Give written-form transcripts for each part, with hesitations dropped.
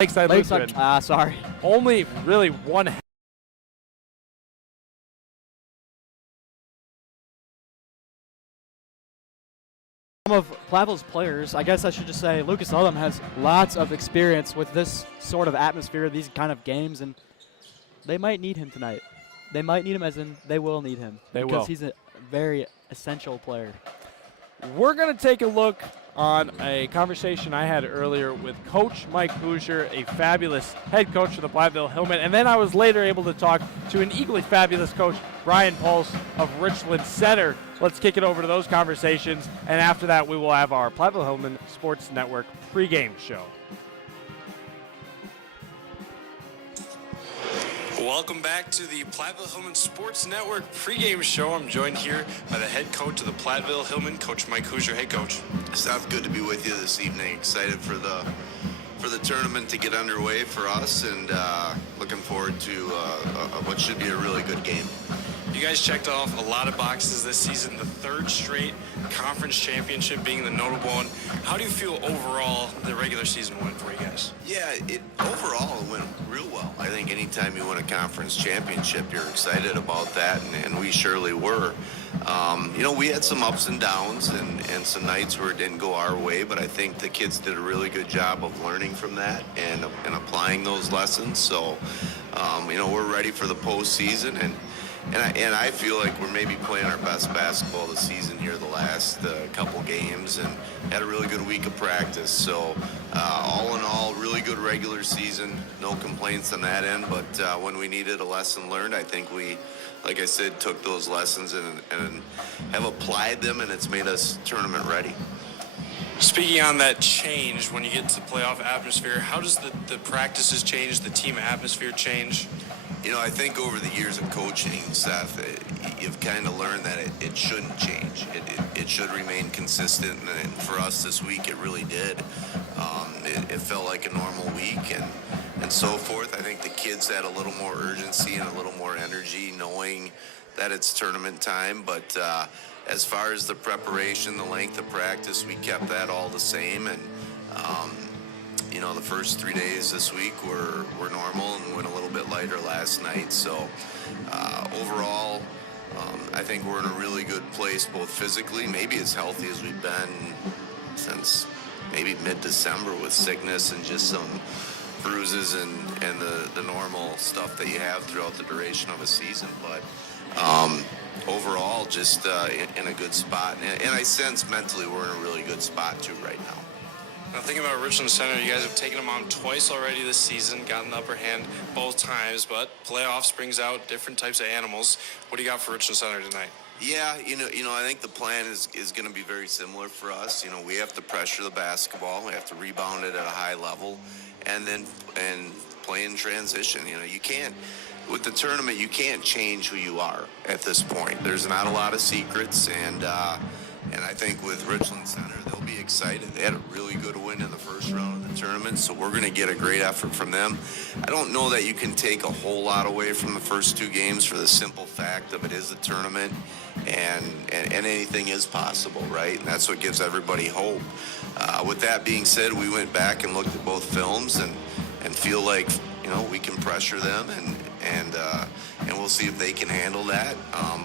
Lakeside Lutheran. Sorry. Only really one. Some of Platteville's players, I guess I should just say, Lucas Ullum has lots of experience with this sort of atmosphere, these kind of games, and they might need him tonight. They might need him, as in they will need him. Because he's a very essential player. We're going to take a look on a conversation I had earlier with Coach Mike Hoosier, a fabulous head coach of the Platteville Hillmen, and then I was later able to talk to an equally fabulous coach, Brian Pulse of Richland Center. Let's kick it over to those conversations, and after that we will have our Platteville Hillmen Sports Network pregame show. Welcome back to the Platteville Hillmen Sports Network pregame show. I'm joined here by the head coach of the Platteville Hillmen, Coach Mike Hoosier. Hey, Coach. Seth, good to be with you this evening. Excited for the tournament to get underway for us, and looking forward to what should be a really good game. You guys checked off a lot of boxes this season, the third straight conference championship being the notable one. How do you feel overall the regular season went for you guys? Yeah, overall it went real well. I think anytime you win a conference championship, you're excited about that, and we surely were. We had some ups and downs and some nights where it didn't go our way, but I think the kids did a really good job of learning from that and applying those lessons. So, we're ready for the postseason, and I feel like we're maybe playing our best basketball this season here the last couple games, and had a really good week of practice. So all in all, really good regular season. No complaints on that end, but when we needed a lesson learned, I think we, like I said, took those lessons and have applied them, and it's made us tournament ready. Speaking on that change, when you get to playoff atmosphere, how does the practices change, the team atmosphere change? I think over the years of coaching, Seth, you've kind of learned that it shouldn't change. It should remain consistent, and for us this week, it really did. It felt like a normal week and so forth. I think the kids had a little more urgency and a little more energy knowing that it's tournament time, but as far as the preparation, the length of practice, we kept that all the same, and the first 3 days this week were normal and went a little bit lighter last night. So overall, I think we're in a really good place, both physically, maybe as healthy as we've been since maybe mid-December with sickness and just some bruises and the normal stuff that you have throughout the duration of a season. But overall, just in a good spot. And I sense mentally we're in a really good spot too right now. Now, thinking about Richland Center, you guys have taken them on twice already this season, gotten the upper hand both times, but playoffs brings out different types of animals. What do you got for Richland Center tonight? Yeah, I think the plan is going to be very similar for us. We have to pressure the basketball, we have to rebound it at a high level, and play in transition. You can't, with the tournament, you can't change who you are at this point. There's not a lot of secrets, and I think with Richland Center, they'll be excited. They had a really good win in the first round of the tournament, so we're going to get a great effort from them. I don't know that you can take a whole lot away from the first two games for the simple fact of it is a tournament, and anything is possible, right? And that's what gives everybody hope. With that being said, we went back and looked at both films and feel like, we can pressure them, and we'll see if they can handle that.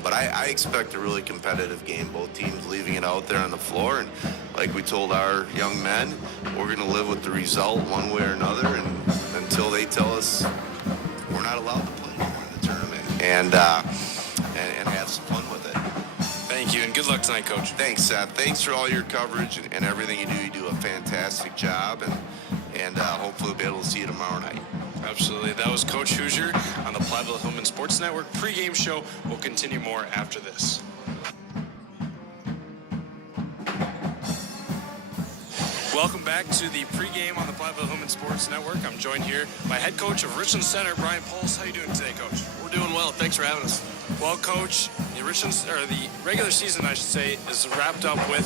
But I expect a really competitive game, both teams leaving it out there on the floor. And like we told our young men, we're going to live with the result one way or another, and until they tell us we're not allowed to play anymore in the tournament, and have some fun with it. Thank you, and good luck tonight, Coach. Thanks, Seth. Thanks for all your coverage and everything you do. You do a fantastic job, and hopefully we'll be able to see you tomorrow night. Absolutely. That was Coach Hoosier on the Platteville Hillmen Sports Network pregame show. We'll continue more after this. Welcome back to the pregame on the Platteville Hillmen Sports Network. I'm joined here by head coach of Richland Center, Brian Pulse. How are you doing today, Coach? We're doing well. Thanks for having us. Well, Coach, the regular season, I should say, is wrapped up with,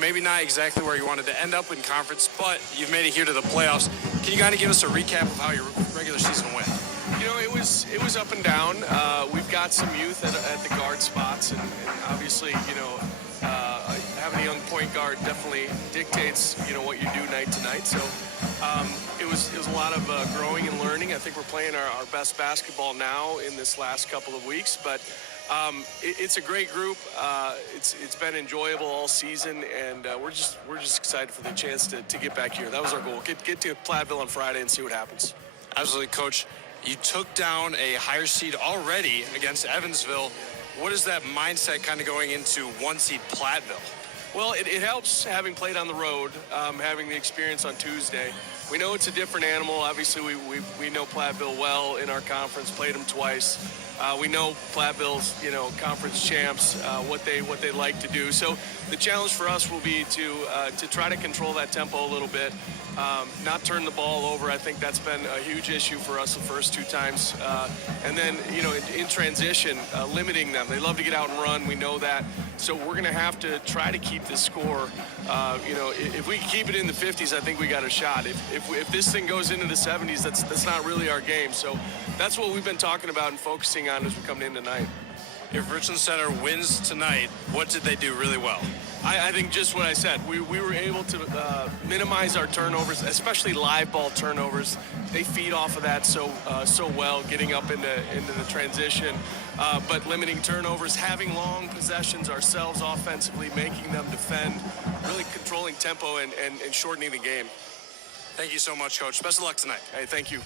maybe not exactly where you wanted to end up in conference, but you've made it here to the playoffs. Can you kind of give us a recap of how your regular season went? It was up and down. We've got some youth at the guard spots, and obviously, a having a young point guard definitely dictates, what you do night to night. So it was a lot of growing and learning. I think we're playing our best basketball now in this last couple of weeks, but it's a great group. It's been enjoyable all season, and we're just excited for the chance to get back here. That was our goal. Get to Platteville on Friday and see what happens. Absolutely, Coach. You took down a higher seed already against Evansville. What is that mindset kind of going into 1 seed Platteville? Well, it helps having played on the road, having the experience on Tuesday. We know it's a different animal. Obviously, we know Platteville well in our conference, played them twice. We know Platteville's, conference champs, what they like to do. So the challenge for us will be to try to control that tempo a little bit, not turn the ball over. I think that's been a huge issue for us the first 2 times. And then, in transition, limiting them. They love to get out and run. We know that. So we're going to have to try to keep the score. If we keep it in the 50s, I think we got a shot. If this thing goes into the 70s, that's not really our game. So that's what we've been talking about and focusing on as we come in tonight. If Richland Center wins tonight, what did they do really well? I think just what I said. We were able to minimize our turnovers, especially live ball turnovers. They feed off of that so well, getting up into the transition, but limiting turnovers, having long possessions ourselves offensively, making them defend, really controlling tempo and shortening the game. Thank you so much, Coach. Best of luck tonight. Hey, thank you.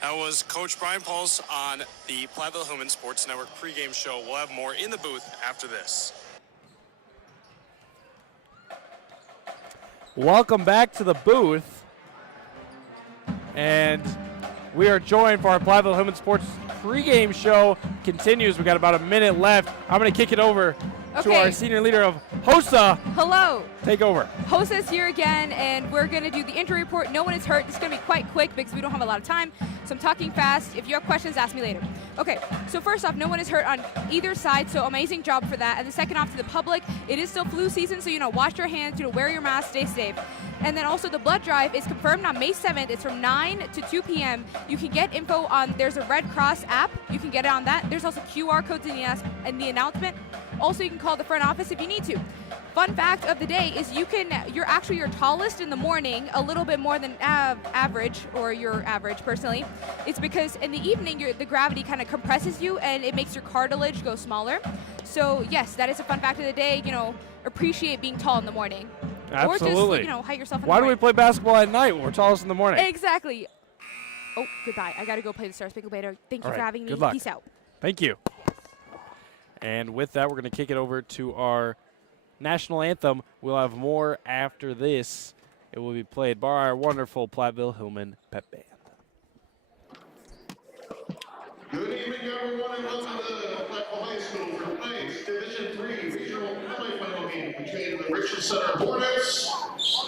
That was Coach Brian Pauls on the Platteville Human Sports Network pregame show. We'll have more in the booth after this. Welcome back to the booth. And we are joined for our Platteville Human Sports pregame show. Continues. We got about a minute left. I'm going to kick it over to our senior leader of HOSA. Hello. Take over. HOSA's here again, and we're going to do the injury report. No one is hurt. This is going to be quite quick because we don't have a lot of time, so I'm talking fast. If you have questions, ask me later. Okay, so first off, no one is hurt on either side, so amazing job for that. And the second off, to the public, it is still flu season, so, wash your hands, wear your mask, stay safe. And then also the blood drive is confirmed on May 7th. It's from 9 to 2 p.m. You can get info on, there's a Red Cross app. You can get it on that. There's also QR codes in the announcement. Also, you can call the front office if you need to. Fun fact of the day is you're actually your tallest in the morning, a little bit more than average, or your average personally. It's because in the evening, the gravity kind of compresses you and it makes your cartilage go smaller. So yes, that is a fun fact of the day. Appreciate being tall in the morning. Absolutely. Or just, height yourself in Why the do we morning. play basketball at night when we're tallest in the morning? Exactly. Oh, goodbye. I got to go play the Star Spangled Banner. Thank you for having me. Good luck. Peace out. Thank you. And with that, we're going to kick it over to our national anthem. We'll have more after this. It will be played by our wonderful Platteville Hillman Pep Band. Good evening, everyone, and welcome to Platteville High School for tonight's Division III regional semifinal game between the Richland Center Hornets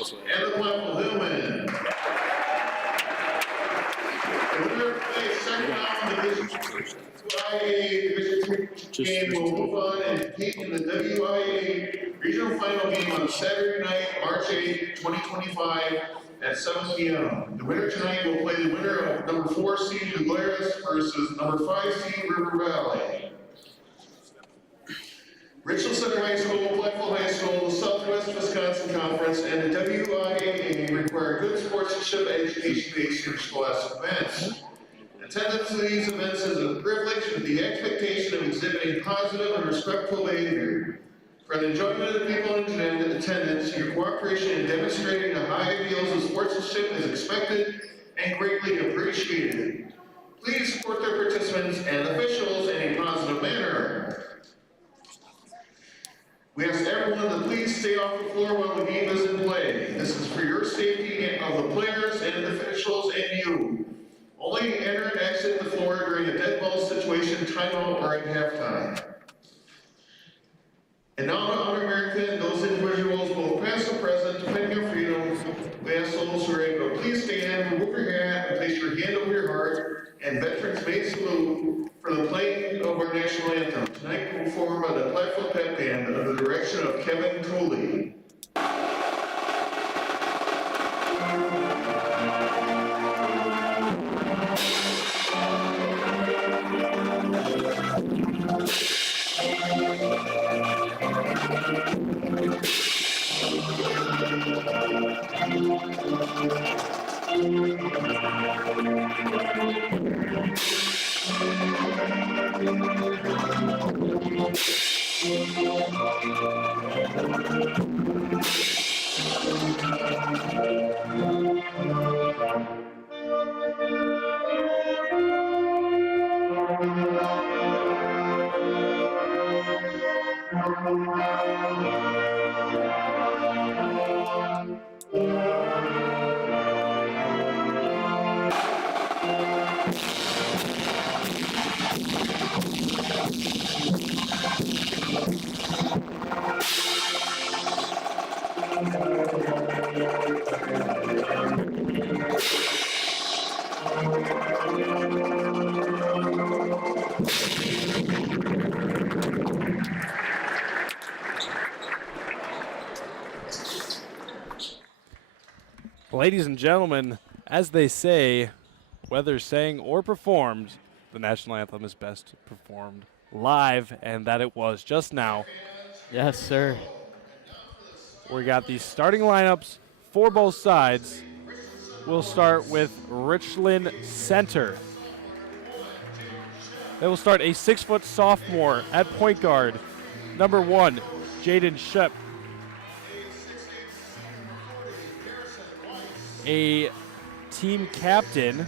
and the Platteville Hillmen. The winner of today's second round Division WIA Division III game will move on and compete in the WIA regional final game on Saturday night, March 8, 2025 at 7 p.m. The winner tonight will play the winner of number 4 seed Glarus versus number 5 seed River Valley. Richland Center High School, Platteville High School, the Southwest Wisconsin Conference, and the WIAA require good sportsmanship education based interscholastic events. Attendance to these events is a privilege with the expectation of exhibiting positive and respectful behavior. For the enjoyment of the people in attendance, your cooperation in demonstrating the high ideals of sportsmanship is expected and greatly appreciated. Please support their participants and officials in a positive manner. We ask everyone to please stay off the floor while the game is in play. This is for your safety of the players and the officials and you. Only enter and exit the floor during a dead ball situation, timeout, or at halftime. And now to honor America and those individuals, both past and present, defending our freedom, we ask those who are able to please stand, remove your hat, and place your hand over your heart, and veterans may salute for the playing of our national anthem. Tonight we perform by the Platteville Pep Band under the direction of Kevin Cooley. Ladies and gentlemen, as they say, whether sang or performed, the national anthem is best performed live, and that it was just now. Yes, sir. We got the starting lineups for both sides. We'll start with Richland Center. They will start a 6-foot sophomore at point guard. Number 1, Jaden Shep. A team captain.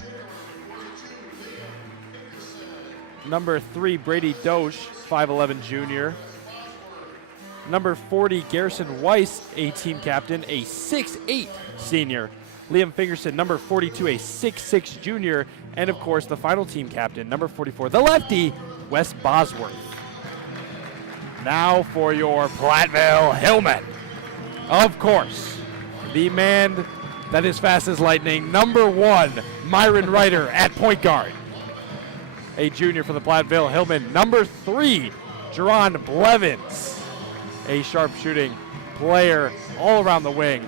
Number 3, Brady Dosh, 5'11 junior. Number 40, Garrison Weiss, a team captain, a 6'8 senior. Liam Fingerson, number 42, a 6'6 junior. And, of course, the final team captain, number 44, the lefty, Wes Bosworth. Now for your Platteville Hillmen. Of course, the man that is fast as lightning, number 1, Myron Ryder at point guard. A junior for the Platteville Hillmen. Number 3, Jerron Blevins, a sharpshooting player all around the wing.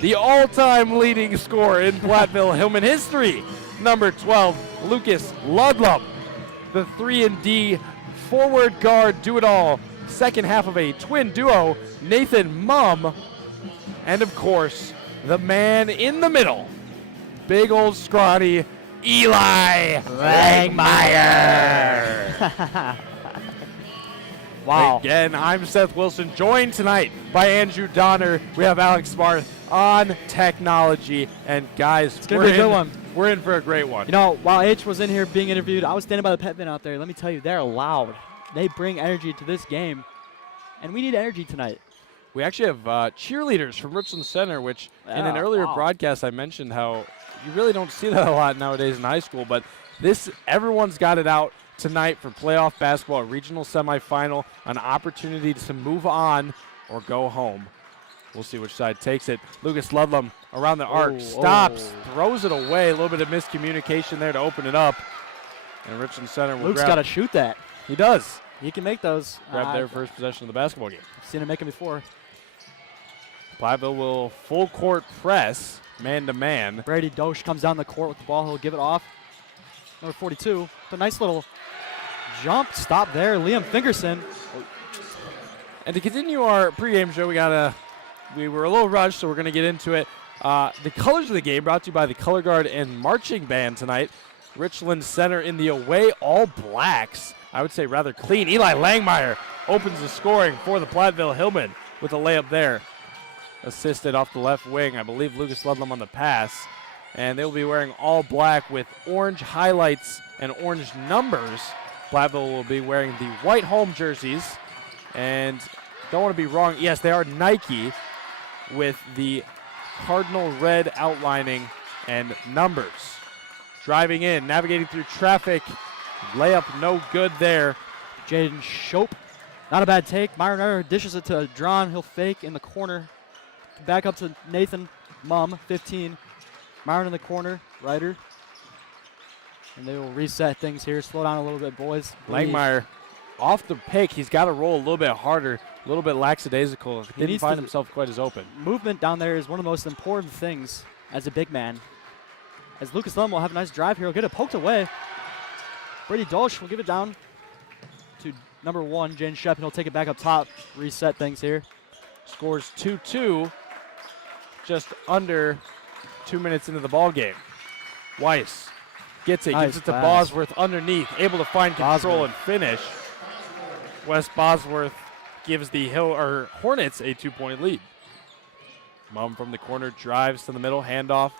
The all-time leading scorer in Platteville Hillman history, number 12, Lucas Ludlum. The 3-and-D forward guard do-it-all, second half of a twin duo, Nathan Mumm. And, of course, the man in the middle, big old scrawny Eli Langmeyer. Wow. Again, I'm Seth Wilson, joined tonight by Andrew Donner. We have Alex Smart on technology. And guys, It's going to be a good one. We're in for a great one. You know, while H was in here being interviewed, I was standing by the pet bin out there. Let me tell you, they're loud. They bring energy to this game, and we need energy tonight. We actually have cheerleaders from Richland Center, which in an earlier broadcast I mentioned how you really don't see that a lot nowadays in high school. But everyone's got it out tonight for playoff basketball, a regional semifinal, an opportunity to move on or go home. We'll see which side takes it. Lucas Ludlum around the arc, stops, throws it away. A little bit of miscommunication there to open it up. And Richland Center will Luke's got to shoot that. He does. He can make those. Grab their first possession of the basketball game. I've seen him make them before. Platteville will full court press, man-to-man. Brady Dosh comes down the court with the ball. He'll give it off. Number 42. A nice little jump stop there. Liam Fingerson. And to continue our pregame show, we were a little rushed, so we're going to get into it. The colors of the game brought to you by the Color Guard and Marching Band tonight. Richland Center in the away all blacks. I would say rather clean. Eli Langmeyer opens the scoring for the Platteville Hillmen with a layup there. Assisted off the left wing, I believe Lucas Ludlum on the pass. And they will be wearing all black with orange highlights and orange numbers. Platteville will be wearing the white home jerseys. And don't want to be wrong, yes, they are Nike with the cardinal red outlining and numbers. Driving in, navigating through traffic. Layup no good there. Jaden Shope. Not a bad take. Myron Ryder dishes it to Dron. He'll fake in the corner. Back up to Nathan Mumm, 15. Myron in the corner, Ryder. And they will reset things here. Slow down a little bit, boys. Langmeyer off the pick. He's got to roll a little bit harder, a little bit lackadaisical. He didn't find himself quite as open. Movement down there is one of the most important things as a big man. As Lucas Lum will have a nice drive here. He'll get it poked away. Brady Dolch will give it down to number 1, Jaden Shep, and he'll take it back up top. Reset things here. Scores 2-2. Just under 2 minutes into the ball game. Weiss gets it, Nice gives it to pass. Bosworth underneath, able to find control and finish. Wes Bosworth gives the Hornets a 2-point lead. Mum from the corner drives to the middle, handoff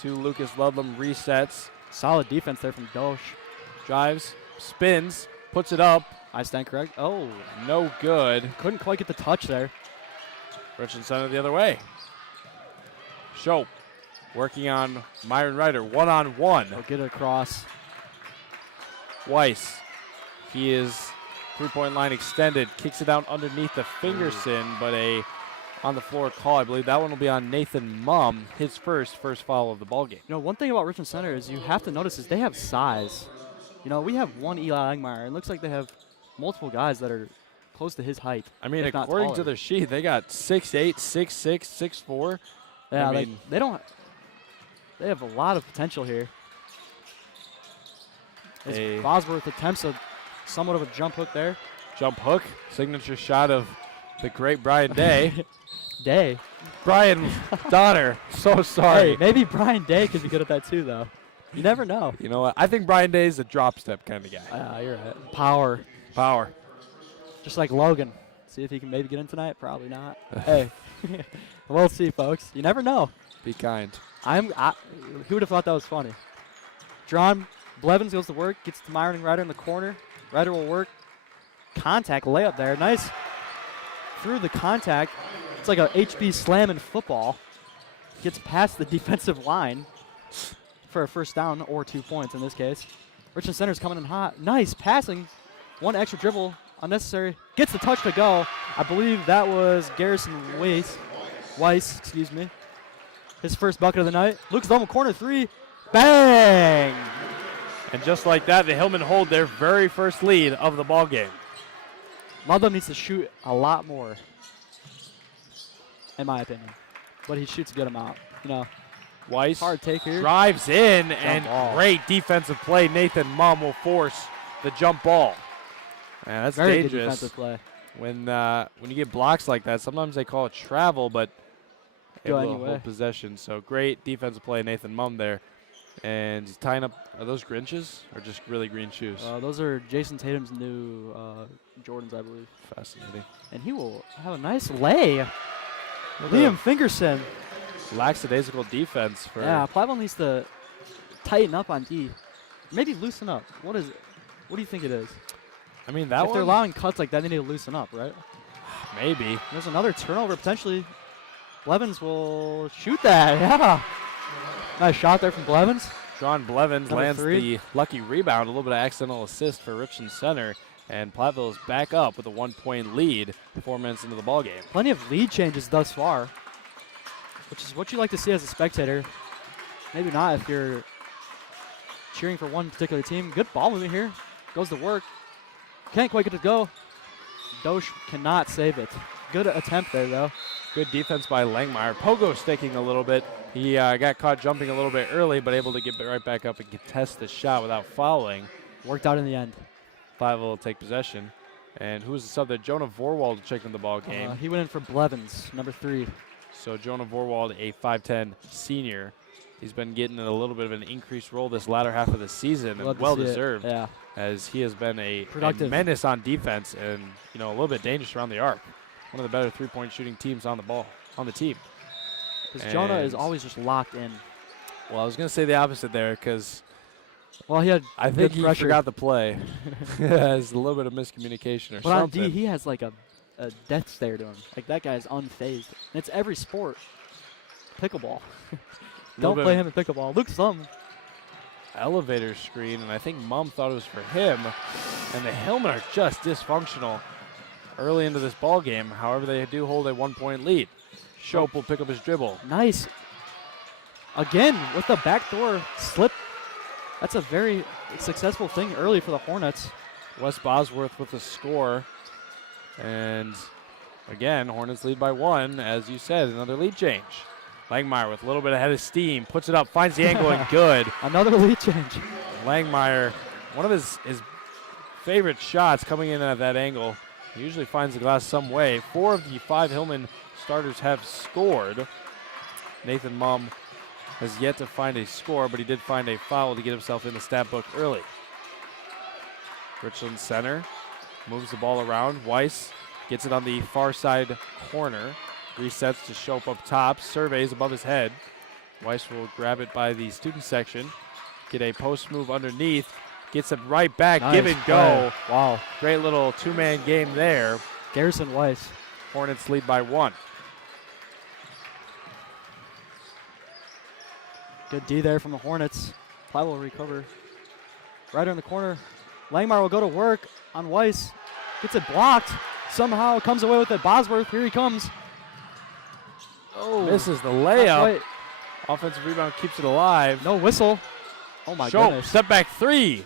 to Lucas Ludlam, resets, Solid defense there from Dosh. drives, spins, puts it up, I stand correct. Oh, no good. couldn't quite get the touch there. Richland Center the other way. Shope working on Myron Ryder, one-on-one. They'll get it across. Weiss, he is three-point line extended, kicks it out underneath the Fingerson, but a on-the-floor call. I believe that one will be on Nathan Mumm, his first foul of the ball game. You know, one thing about Richland Center is you have to notice is they have size. You know, we have one Eli Langmeyer. It looks like they have multiple guys that are close to his height. I mean, if not according to taller. their sheet, they got 6'8", 6'6", 6'4". Yeah, I mean, they have a lot of potential here. As A- Bosworth attempts somewhat of a jump hook there. Jump hook, signature shot of the great Brian Day. Day. Brian Donner, so sorry. Hey, maybe Brian Day could be good at that too, though. You never know. You know what? I think Brian Day is a drop step kind of guy. You're right. Power. Power. Just like Logan. See if he can maybe get in tonight. Probably not. Hey, we'll see, folks. You never know. Be kind. Who would have thought that was funny? John Blevins goes to work, gets to Myron Ryder in the corner. Ryder will work. Contact layup there. Nice. Through the contact. It's like a HB slam in football. Gets past the defensive line for a first down or 2 points in this case. Richland Center's coming in hot. Nice passing. One extra dribble. Unnecessary. Gets the touch to go. I believe that was Garrison Weiss, excuse me. His first bucket of the night. Lucas Ludlam, corner three. Bang! And just like that, the Hillmen hold their very first lead of the ball game. Ludlam needs to shoot a lot more, in my opinion. But he shoots a good amount. You know, Weiss hard take here. drives in, and ball. great defensive play. Nathan Mumm will force the jump ball. Man, that's Very good dangerous. defensive play. When you get blocks like that, sometimes they call it travel, but Go able to anyway. hold possession. So great defensive play, Nathan Mumm there. And he's tying up, are those Grinches or just really green shoes? Those are Jason Tatum's new Jordans, I believe. Fascinating. And he will have a nice lay. Liam Fingerson. Lackadaisical defense for Yeah, Platteville needs to tighten up on D. Maybe loosen up. What is it? What do you think it is? I mean, that If they're one, allowing cuts like that, they need to loosen up, right? maybe. There's another turnover potentially. Blevins will shoot that. Yeah. Nice shot there from Blevins. John Blevins Number lands 3. the lucky rebound, a little bit of accidental assist for Richland Center, and Platteville is back up with a 1-point lead 4 minutes into the ball game. Plenty of lead changes thus far, which is what you like to see as a spectator. Maybe not if you're cheering for one particular team. Good ball movement here. Goes to work. Can't quite get it to go. Dosh cannot save it. Good attempt there, though. Good defense by Langmeyer. Pogo sticking a little bit. He got caught jumping a little bit early, but able to get right back up and contest the shot without fouling. Worked out in the end. Platteville will take possession. And who was the sub there? Jonah Vorwald checking the ball game. He went in for Blevins, number 3. So Jonah Vorwald, a 5'10 senior. He's been getting a little bit of an increased role this latter half of the season, Love and to well see it. deserved, Yeah. as he has been a Productive. menace on defense and a little bit dangerous around the arc. One of the better three-point shooting teams on the team. Because Jonah is And- always just locked in. Well, I was going to say the opposite there because Well, he had I think good he pressure. forgot the play. There's a little bit of miscommunication or But on something. D, he has like a death stare to him. Like that guy's unfazed. And it's every sport. Pickleball. Little Don't bit play of him in pickleball. Luke Slum. elevator screen, and I think Mumm thought it was for him. And the Hillmen are just dysfunctional early into this ball game. However, they do hold a 1-point lead. Shope will pick up his dribble. Nice. Again, with the backdoor slip. That's a very successful thing early for the Hornets. Wes Bosworth with the score. And again, Hornets lead by 1. As you said, another lead change. Langmeyer with a little bit ahead of steam. Puts it up, finds the angle, and good. Another lead change. Langmeyer, one of his favorite shots coming in at that angle. He usually finds the glass some way. 4 of the 5 Hillman starters have scored. Nathan Mumm has yet to find a score, but he did find a foul to get himself in the stat book early. Richland center moves the ball around. Weiss gets it on the far side corner. Resets to Shope up top. Surveys above his head. Weiss will grab it by the student section. Get a post move underneath. Gets it right back. Nice Give and go. play. Wow. Great little two-man game there. Garrison Weiss. Hornets lead by 1. Good D there from the Hornets. Platteville will recover. Right in the corner. Langmeyer will go to work on Weiss. Gets it blocked. Somehow comes away with it. Bosworth, here he comes. Oh, Misses the not layup. quite. Offensive rebound keeps it alive. No whistle. Oh my Shope, goodness. step back 3.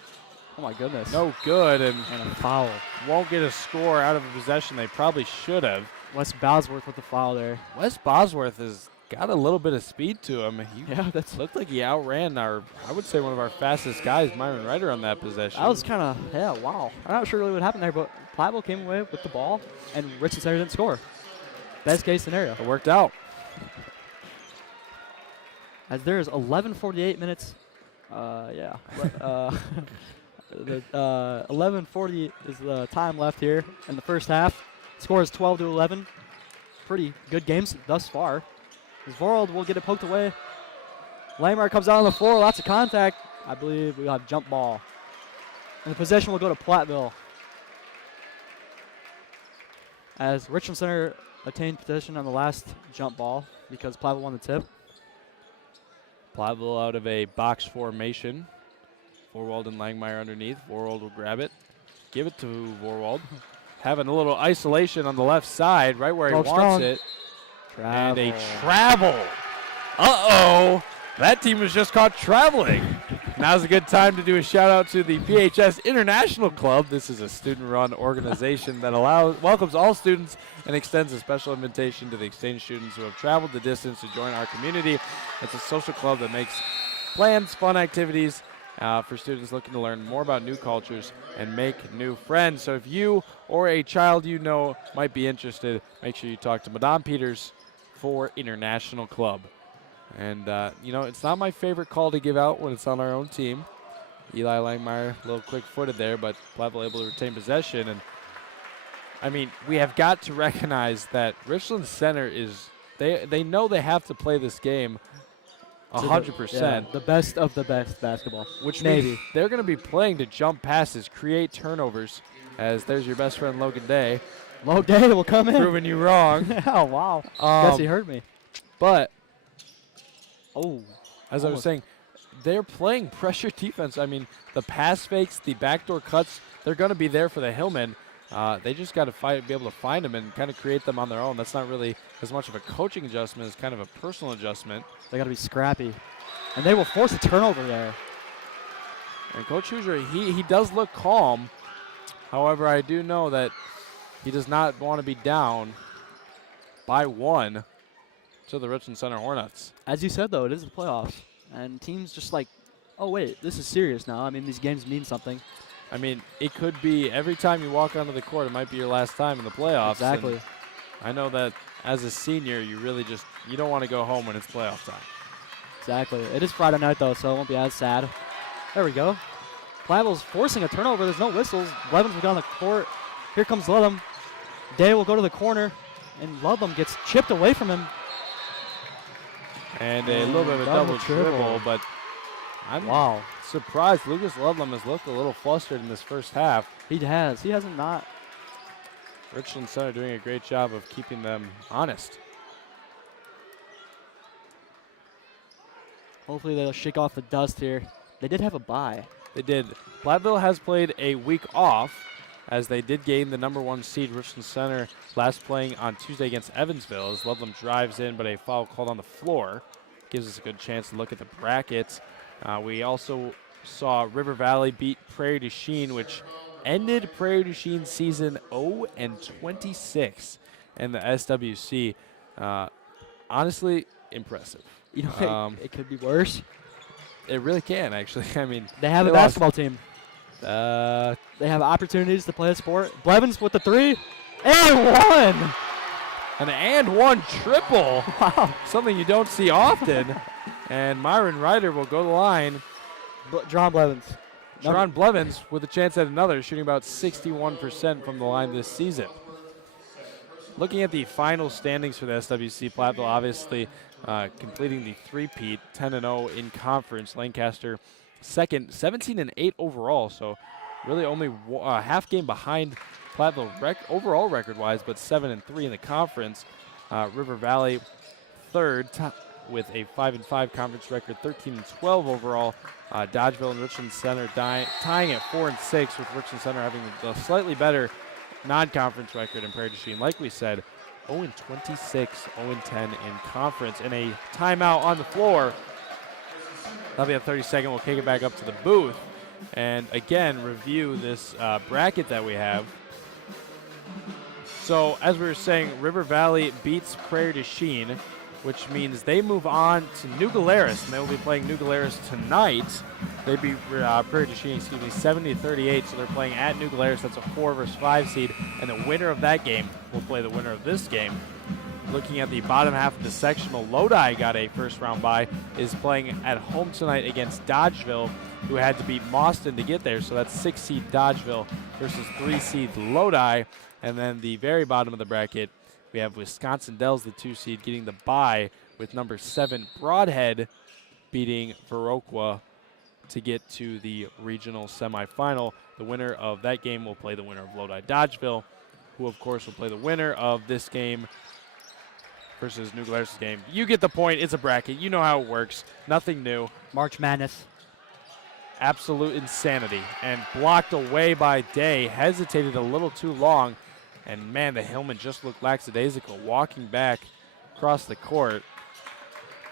Oh my goodness. No good, and And a foul. won't get a score out of a possession they probably should have. Wes Bosworth with the foul there. Wes Bosworth has got a little bit of speed to him. He Yeah, that's looked like he outran our, I would say, one of our fastest guys, Myron Ryder, on that possession. that was kind of, yeah, wow. I'm not sure really what happened there, but Platteville came away with the ball, and Richland Center didn't score. Best case scenario. It worked out. As there is 11:48 minutes, 11:40 is the time left here in the first half. Score is 12-11. Pretty good games thus far. Vorald will get it poked away. Lamar comes out on the floor, lots of contact. I believe we have jump ball. And the possession will go to Platteville. As Richland Center attained possession on the last jump ball because Platteville won the tip. Platteville out of a box formation. Vorwald and Langmeyer underneath. Vorwald will grab it. Give it to Vorwald. Having a little isolation on the left side, right where he Go wants strong. it. And a Travel. travel. Uh-oh. That team was just caught traveling. Now's a good time to do a shout out to the PHS International Club. This is a student-run organization that welcomes all students and extends a special invitation to the exchange students who have traveled the distance to join our community. It's a social club that makes plans, fun activities for students looking to learn more about new cultures and make new friends. So if you or a child you know might be interested, make sure you talk to Madame Peters for International Club. And, it's not my favorite call to give out when it's on our own team. Eli Langmeyer, a little quick-footed there, but Platteville able to retain possession. And, I mean, we have got to recognize that Richland Center is they know they have to play this game 100%. The best of the best basketball. Which maybe means they're going to be playing to jump passes, create turnovers, as there's your best friend Logan Day. Low Day will come in. Proving you wrong. Oh, wow. Guess he heard me. But Oh. as I was saying, they're playing pressure defense. I mean, the pass fakes, the backdoor cuts, they're going to be there for the Hillmen. They just got to be able to find them and kind of create them on their own. That's not really as much of a coaching adjustment as kind of a personal adjustment. They got to be scrappy. And they will force a turnover there. And Coach Hoosier, he does look calm. However, I do know that he does not want to be down by 1 to the Richland Center Hornets. As you said, though, it is the playoffs. And teams just like, oh, wait, this is serious now. I mean, these games mean something. I mean, it could be every time you walk onto the court, it might be your last time in the playoffs. Exactly. And I know that as a senior, you don't want to go home when it's playoff time. Exactly. It is Friday night, though, so it won't be as sad. There we go. Platteville's forcing a turnover. There's no whistles. Levens will go on the court. Here comes Ludlam. Day will go to the corner, and Ludlam gets chipped away from him. And a little bit of a double dribble, but I'm surprised. Lucas Ludlam has looked a little flustered in this first half. He has. He hasn't not. Richland Center doing a great job of keeping them honest. Hopefully they'll shake off the dust here. They did have a bye. They did. Platteville has played a week off as they did gain the #1 seed. Richland Center last playing on Tuesday against Evansville as Ludlam drives in, but a foul called on the floor. Gives us a good chance to look at the brackets. We also saw River Valley beat Prairie du Chien, which ended Prairie du Chien's season 0-26 in the SWC. Honestly, impressive. You know, it could be worse. It really can, actually. I mean, They have a they lost. basketball team. They have opportunities to play a sport. Blevins with the 3 and 1. An and 1 triple. Wow. Something you don't see often. And Myron Ryder will go to the line. John Blevins. Sharon Blevins with a chance at another, shooting about 61% from the line this season. Looking at the final standings for the SWC, Platteville obviously completing the three-peat, 10-0 in conference. Lancaster second, 17-8 overall, so really only a half game behind Platteville overall record-wise, but 7-3 in the conference. River Valley third with a 5-5 conference record, 13-12 overall. Dodgeville and Richland Center tying at 4-6, with Richland Center having a slightly better non-conference record in Prairie du Chien. Like we said, 0-26, 0-10 in conference. And a timeout on the floor. That'll be a 30-second. We'll kick it back up to the booth. And again, review this bracket that we have. So as we were saying, River Valley beats Prairie du Chien, which means they move on to New Glarus, and they will be playing New Glarus tonight. They beat Prairie du Chien, 70-38, so they're playing at New Glarus. That's a 4 versus 5 seed, and the winner of that game will play the winner of this game. Looking at the bottom half of the sectional, Lodi got a first-round bye, is playing at home tonight against Dodgeville, who had to beat Mauston to get there, so that's 6 seed Dodgeville versus 3 seed Lodi. And then the very bottom of the bracket, we have Wisconsin Dells, the 2 seed, getting the bye with number 7 Broadhead beating Viroqua to get to the regional semifinal. The winner of that game will play the winner of Lodi Dodgeville, who of course will play the winner of this game versus New Glarus' game. You get the point. It's a bracket. You know how it works. Nothing new. March Madness. Absolute insanity. And blocked away by Day. Hesitated a little too long. And, man, the Hillmen just looked lackadaisical, walking back across the court.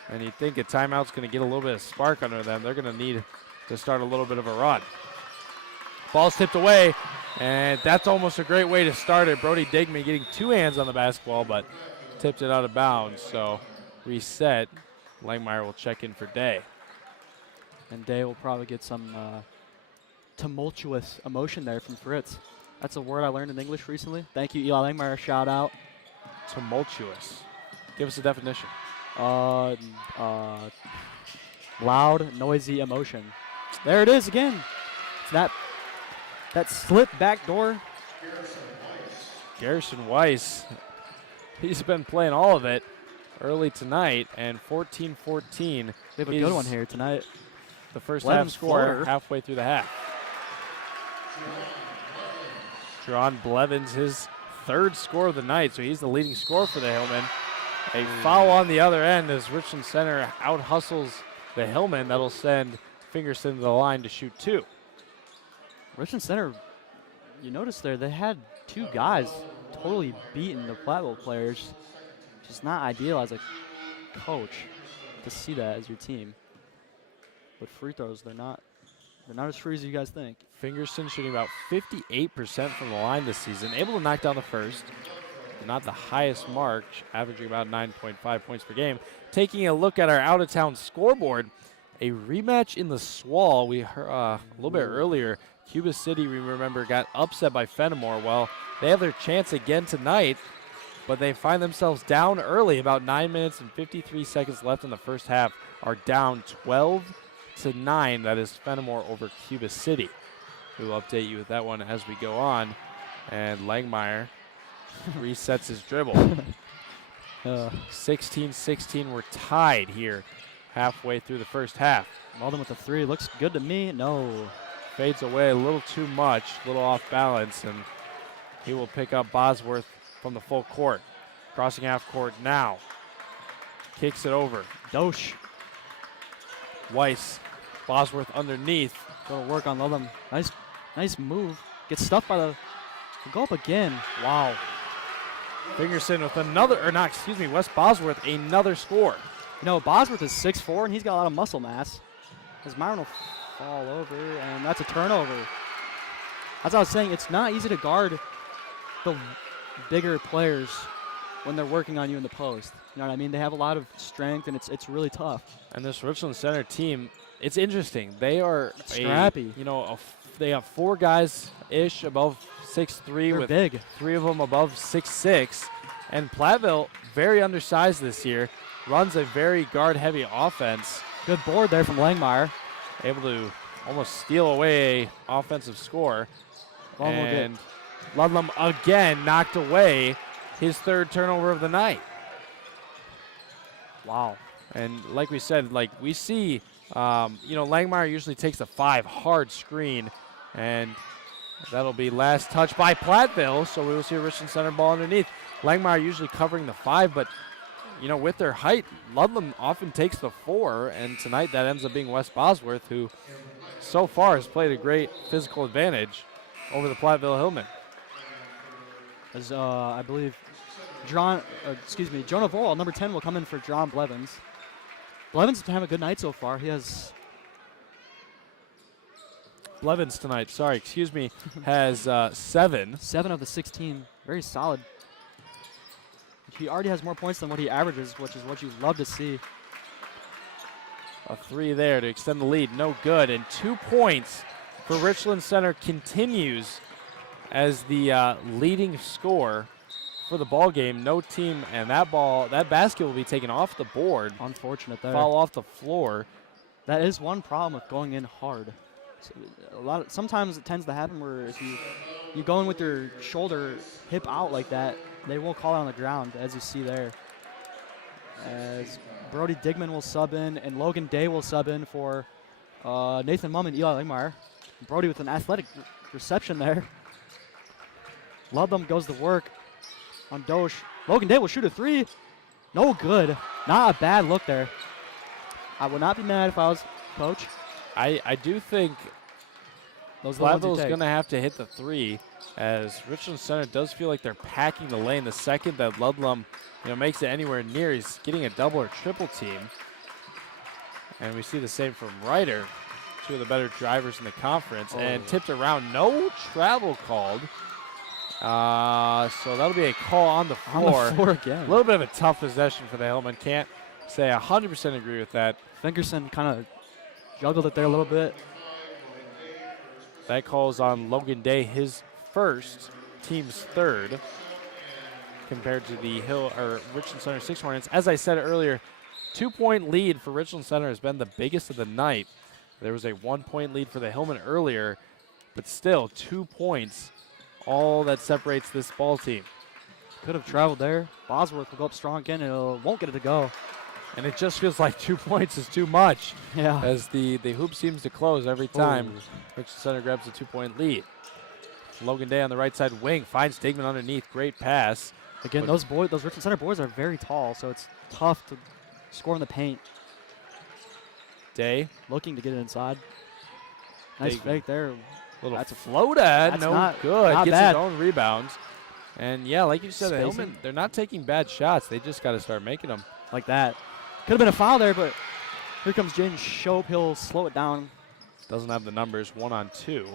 And you think a timeout's going to get a little bit of spark under them. They're going to need to start a little bit of a run. Ball's tipped away, and that's almost a great way to start it. Brody Digman getting 2 hands on the basketball, but tipped it out of bounds. So reset. Langmeyer will check in for Day. And Day will probably get some tumultuous emotion there from Fritz. That's a word I learned in English recently. Thank you, Eli Langmeyer. Shout out. Tumultuous. Give us a definition. Loud, noisy emotion. There it is again. It's that slip back door. Garrison Weiss. He's been playing all of it early tonight, and 14-14. We have a good one here tonight. The first Let half him score floater. halfway through the half. John Blevins, his 3rd score of the night, so he's the leading scorer for the Hillmen. A foul on the other end as Richland Center out-hustles the Hillmen. That'll send Fingerson to the line to shoot 2. Richland Center, you notice there, they had 2 guys totally beating the Platteville players. Just not ideal as a coach to see that as your team. But free throws, they're not as free as you guys think. Fingerson shooting about 58% from the line this season. Able to knock down the first. Not the highest mark, averaging about 9.5 points per game. Taking a look at our out-of-town scoreboard, a rematch in the SWAL. We heard a little bit earlier, Cuba City, we remember, got upset by Fenimore. Well, they have their chance again tonight, but they find themselves down early. About 9 minutes and 53 seconds left in the first half, are down 12-9. That is Fenimore over Cuba City. We will update you with that one as we go on. And Langmeyer resets his dribble. 16-16, we're tied here halfway through the first half. Malden with a 3, looks good to me. No. Fades away a little too much, a little off balance, and he will pick up Bosworth from the full court. Crossing half court now. Kicks it over. Dosh. Weiss, Bosworth underneath. Go to work on Ludlam. Nice move. Gets stuffed by the. Go up again. Wow. Fingerson with Wes Bosworth, another score. You know, Bosworth is 6'4", and he's got a lot of muscle mass. As Myron will fall over, and that's a turnover. As I was saying, it's not easy to guard the bigger players when they're working on you in the post. You know what I mean? They have a lot of strength, and it's really tough. And this Richland Center team, it's interesting. They are scrappy. They have 4 guys-ish above 6'3", They're with big. 3 of them above 6'6". And Platteville, very undersized this year, runs a very guard-heavy offense. Good board there from Langmeyer. Able to almost steal away a offensive score. One will get- And Ludlam again knocked away his third turnover of the night. Wow. And like we said, like we see, Langmeyer usually takes a 5 hard screen, and that'll be last touch by Platteville, so we will see a Richland Center ball underneath. Langmeyer usually covering the 5, but with their height, Ludlam often takes the 4, and tonight that ends up being West Bosworth, who so far has played a great physical advantage over the Platteville Hillmen. As I believe Jonah Vorwald, number 10, will come in for John Blevins. Blevins having a good night so far. He has Blevins tonight, has 7. 7 of the 16. Very solid. He already has more points than what he averages, which is what you love to see. A 3 there to extend the lead, no good. And 2 points for Richland Center continues as the leading score for the ball game. No team, and that basket will be taken off the board. Unfortunate there. Fall off the floor. That is one problem with going in hard. So sometimes it tends to happen where if you go in with your shoulder hip out like that, they won't call it on the ground, as you see there. As Brody Digman will sub in and Logan Day will sub in for Nathan Mumm and Eli Langmeyer. Brody with an athletic reception there. Ludlam goes to work on Dosh. Logan Day will shoot a 3. No good. Not a bad look there. I would not be mad if I was coach. I do think Platteville's going to have to hit the 3, as Richland Center does feel like they're packing the lane. The second that Ludlam makes it anywhere near, he's getting a double or triple team. And we see the same from Ryder, 2 of the better drivers in the conference. And tipped around, no travel called. So that'll be a call on the floor. On the floor again. A little bit of a tough possession for the Hillmen. Can't say 100% agree with that. Fingerson kind of juggled it there a little bit. That calls on Logan Day, his first, team's 3rd, compared to the Richland Center 6 Hornets. As I said earlier, 2-point lead for Richland Center has been the biggest of the night. There was a 1-point lead for the Hillmen earlier, but still 2 points, all that separates this ball team. Could have traveled there. Bosworth will go up strong again and won't get it to go. And it just feels like 2 points is too much. Yeah. As the hoop seems to close every time Richland Center grabs a 2-point lead. Logan Day on the right side wing finds Digman underneath. Great pass. Again, those Richland Center boys are very tall, so it's tough to score in the paint. Day looking to get it inside. Nice fake there. That's a float ad. No good. Not Gets bad. his own rebounds. And yeah, like you said, the Hillmen, they're not taking bad shots. They just got to start making them. Like that. Could have been a foul there, but here comes Jaden Shope. He'll slow it down. Doesn't have the numbers. 1-on-2.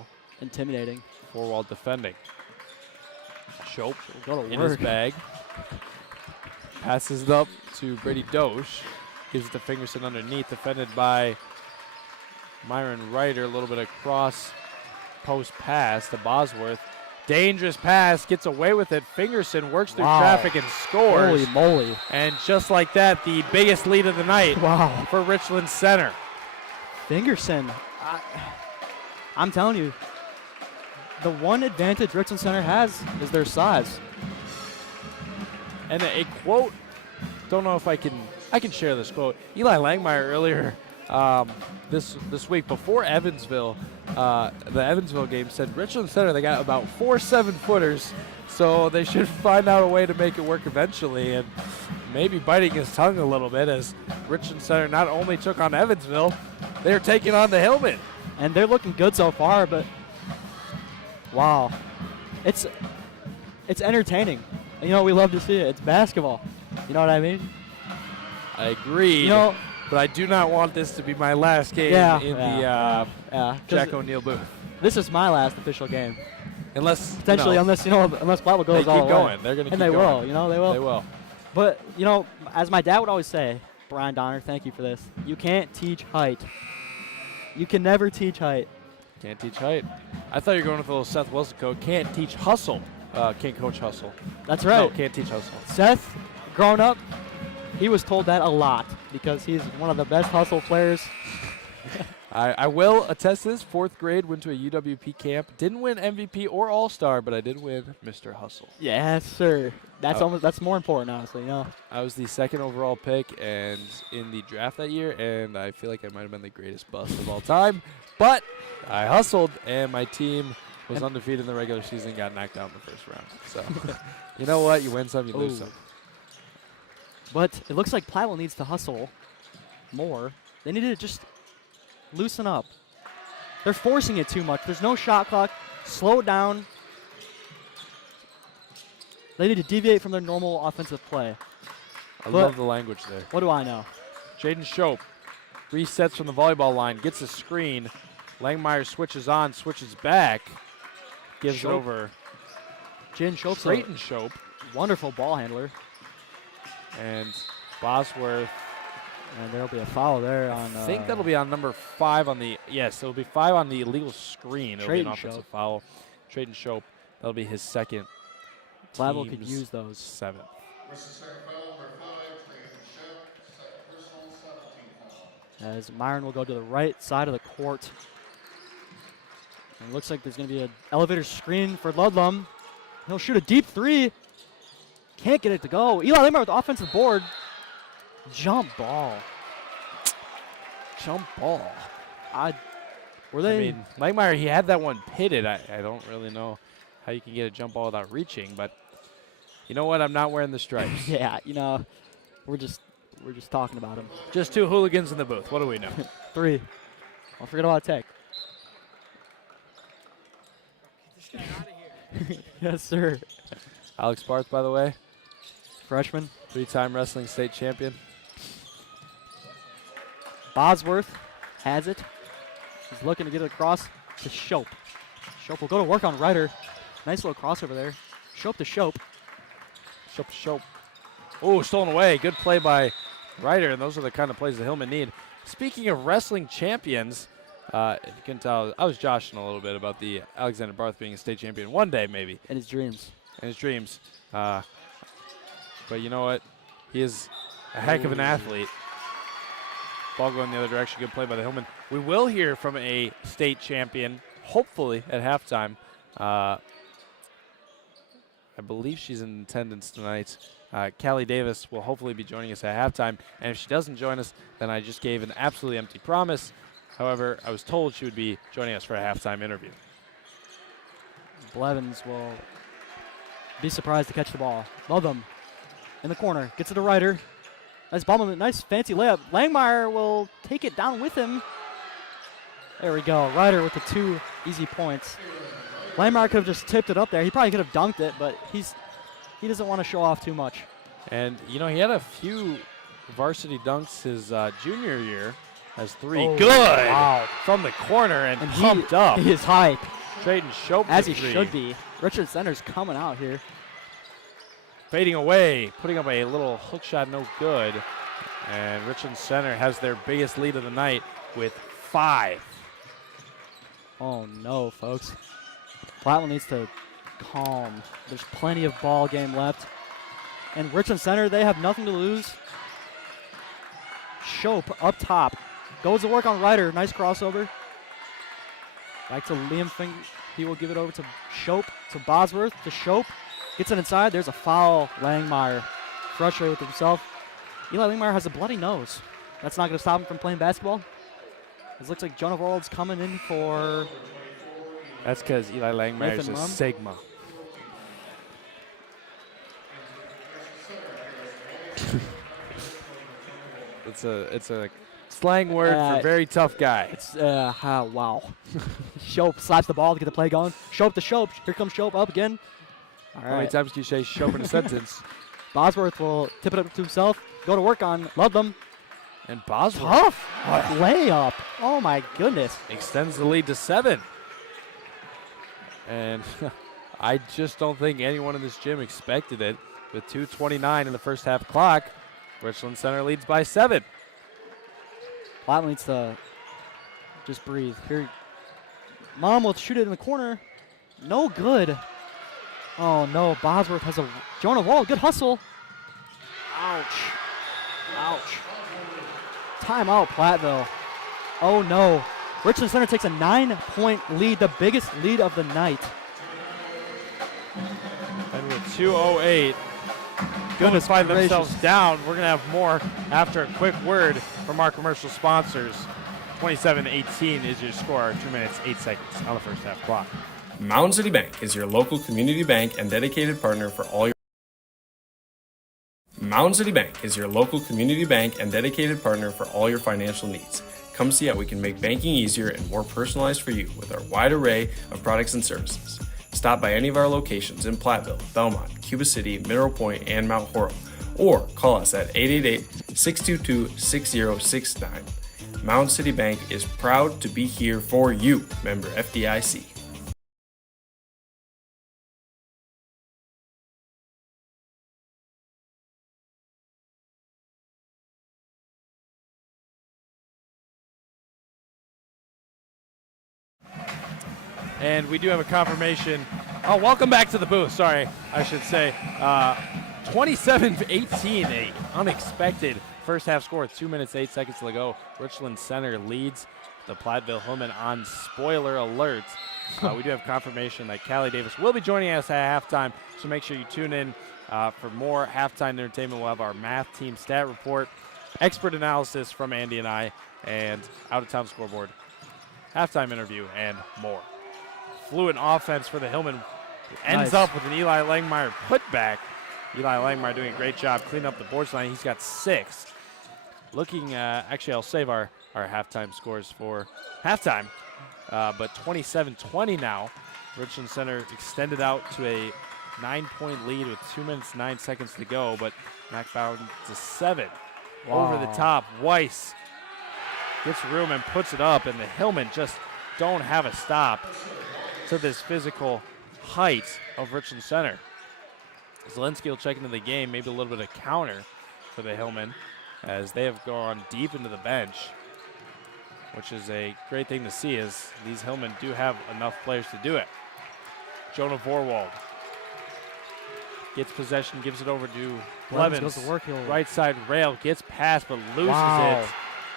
Intimidating. 4-wall defending. Shope in work. his bag. Passes it up to Brady Dosh. Gives it to Fingerson underneath. Defended by Myron Ryder. A little bit of cross post pass to Bosworth. Dangerous pass, gets away with it. Fingerson works through traffic and scores. Holy moly. And just like that, the biggest lead of the night for Richland Center. Fingerson, I'm telling you, the one advantage Richland Center has is their size. And a quote, don't know if I can share this quote. Eli Langmeyer earlier this week before Evansville, the Evansville game, said Richland Center, they got about 4 7-footers, so they should find out a way to make it work eventually. And maybe biting his tongue a little bit, as Richland Center not only took on Evansville, they're taking on the Hillmen. And they're looking good so far, but wow. It's entertaining. We love to see it. It's basketball. You know what I mean? I agree. But I do not want this to be my last game in the Jack O'Neill booth. This is my last official game. Unless potentially, unless Platteville goes all the way. They keep going. They're going to keep going. And they will. They will. They will. But as my dad would always say, Brian Donner, thank you for this. You can't teach height. You can never teach height. Can't teach height. I thought you were going with a little Seth Wilson code. Can't teach hustle. Can't coach hustle. That's right. No, can't teach hustle. Seth, growing up, he was told that a lot because he's one of the best hustle players. I will attest to this. 4th grade, went to a UWP camp. Didn't win MVP or All-Star, but I did win Mr. Hustle. Yes, sir. That's more important, honestly. You know. I was the 2nd overall pick and in the draft that year, and I feel like I might have been the greatest bust of all time. But I hustled, and my team was undefeated in the regular season and got knocked out in the first round. So, you know what? You win some, you lose some. But it looks like Platteville needs to hustle more. They need to just loosen up. They're forcing it too much. There's no shot clock. Slow it down. They need to deviate from their normal offensive play. I love the language there. What do I know? Jaden Shope resets from the volleyball line, gets a screen. Langmeyer switches on, switches back, gives it over. Jaden Shope's Drayton Shope. Wonderful ball handler. And Bosworth. And there'll be a foul there on. I think that'll be on number 5 on the. Yes, it'll be 5 on the illegal screen. It'll be an offensive foul. Trayton Shope. That'll be his 2nd. Platteville could use those. 7th. As Myron will go to the right side of the court. And it looks like there's going to be an elevator screen for Ludlum. He'll shoot a deep 3. Can't get it to go. Eli Limmer with the offensive board. Jump ball. Jump ball. Were they? I mean, Langmeyer, he had that one pitted. I don't really know how you can get a jump ball without reaching, but you know what? I'm not wearing the stripes. Yeah, you know, we're just talking about him. Just 2 hooligans in the booth. What do we know? 3. Don't forget about Tech. Yes, sir. Alex Barth, by the way, Freshman. 3-time wrestling state champion. Bosworth has it. He's looking to get it across to Shope. Shope will go to work on Ryder. Nice little crossover there. Shope to Shope. Shope to Shope. Oh, stolen away. Good play by Ryder, and those are the kind of plays the Hillmen need. Speaking of wrestling champions, if you can tell, I was joshing a little bit about the Alexander Barth being a state champion one day, maybe. In his dreams. In his dreams. But you know what? He is a heck of an athlete. Ball going the other direction. Good play by the Hillmen. We will hear from a state champion, hopefully, at halftime. I believe she's in attendance tonight. Callie Davis will hopefully be joining us at halftime. And if she doesn't join us, then I just gave an absolutely empty promise. However, I was told she would be joining us for a halftime interview. Blevins will be surprised to catch the ball. Ludlum in the corner. Gets it to Ryder. Nice ball movement. Nice fancy layup. Langmeyer will take it down with him. There we go. Ryder with the 2 easy points. Langmeyer could have just tipped it up there. He probably could have dunked it, but he doesn't want to show off too much. And, you know, he had a few varsity dunks his junior year. Has 3. Oh, good! Wow. From the corner and pumped he, up. He is hype. Trayton Shope As he 3. should be. Richard Center's coming out here. Fading away, putting up a little hook shot, no good. And Richland Center has their biggest lead of the night with 5. Oh no, folks. Platteville needs to calm. There's plenty of ball game left. And Richland Center, they have nothing to lose. Shope up top. Goes to work on Ryder. Nice crossover. Back to Liam Fink. He will give it over to Shope, to Bosworth, to Shope. Gets it inside. There's a foul. Langmeyer frustrated with himself. Eli Langmeyer has a bloody nose. That's not going to stop him from playing basketball. It looks like Jonah Vorald's coming in for... That's because Eli Langmeyer is a Rum. Sigma. It's a slang word for very tough guy. It's, wow. Shope slaps the ball to get the play going. Shope to Shope. Here comes Shope up again. All How many right. times can you say Shope in a sentence? Bosworth will tip it up to himself. Go to work on Ludlum. And Bosworth Tough layup. Oh, my goodness. extends the lead to 7. And I just don't think anyone in this gym expected it. With 2:29 in the first half clock, Richland Center leads by 7. Platteville needs to just breathe. Here, Mom will shoot it in the corner. No good. Oh, no. Bosworth has a Jonah Wall. Good hustle. Ouch. Ouch. Timeout, Platteville. Oh no. Richland Center takes a 9-point lead, the biggest lead of the night. And with 2:08, going to find themselves down. We're going to have more after a quick word from our commercial sponsors. 27-18 is your score, 2 minutes, 8 seconds on the first half clock. Mountain City Bank is your local community bank and dedicated partner for all your Mountain City Bank is your local community bank and dedicated partner for all your financial needs. Come see how we can make banking easier and more personalized for you with our wide array of products and services. Stop by any of our locations in Platteville, Belmont, Cuba City, Mineral Point, and Mount Horrell, or call us at 888-622-6069. Mountain City Bank is proud to be here for you, member FDIC. And we do have a confirmation. Oh, welcome back to the booth. Sorry, I should say. 27-18, a unexpected first half score with 2 minutes, 8 seconds to go. Richland Center leads the Platteville Hillmen on spoiler alert. We do have confirmation that Callie Davis will be joining us at halftime, so make sure you tune in for more halftime entertainment. We'll have our math team stat report, expert analysis from Andy and I, and out-of-town scoreboard, halftime interview, and more. Fluent offense for the Hillmen ends up with an Eli Langmeyer putback. Eli Langmeyer doing a great job cleaning up the boards line. He's got 6. Looking, actually, I'll save our halftime scores for halftime. But 27-20 now. Richland Center extended out to a 9-point lead with 2 minutes, 9 seconds to go, but knocked down to 7. Wow. Over the top, Weiss gets room and puts it up, and the Hillmen just don't have a stop to this physical height of Richland Center. Zielinski will check into the game, maybe a little bit of counter for the Hillmen as they have gone deep into the bench, which is a great thing to see as these Hillmen do have enough players to do it. Jonah Vorwald gets possession, gives it over to Blevins. Goes to work. Right side rail, gets past but loses it.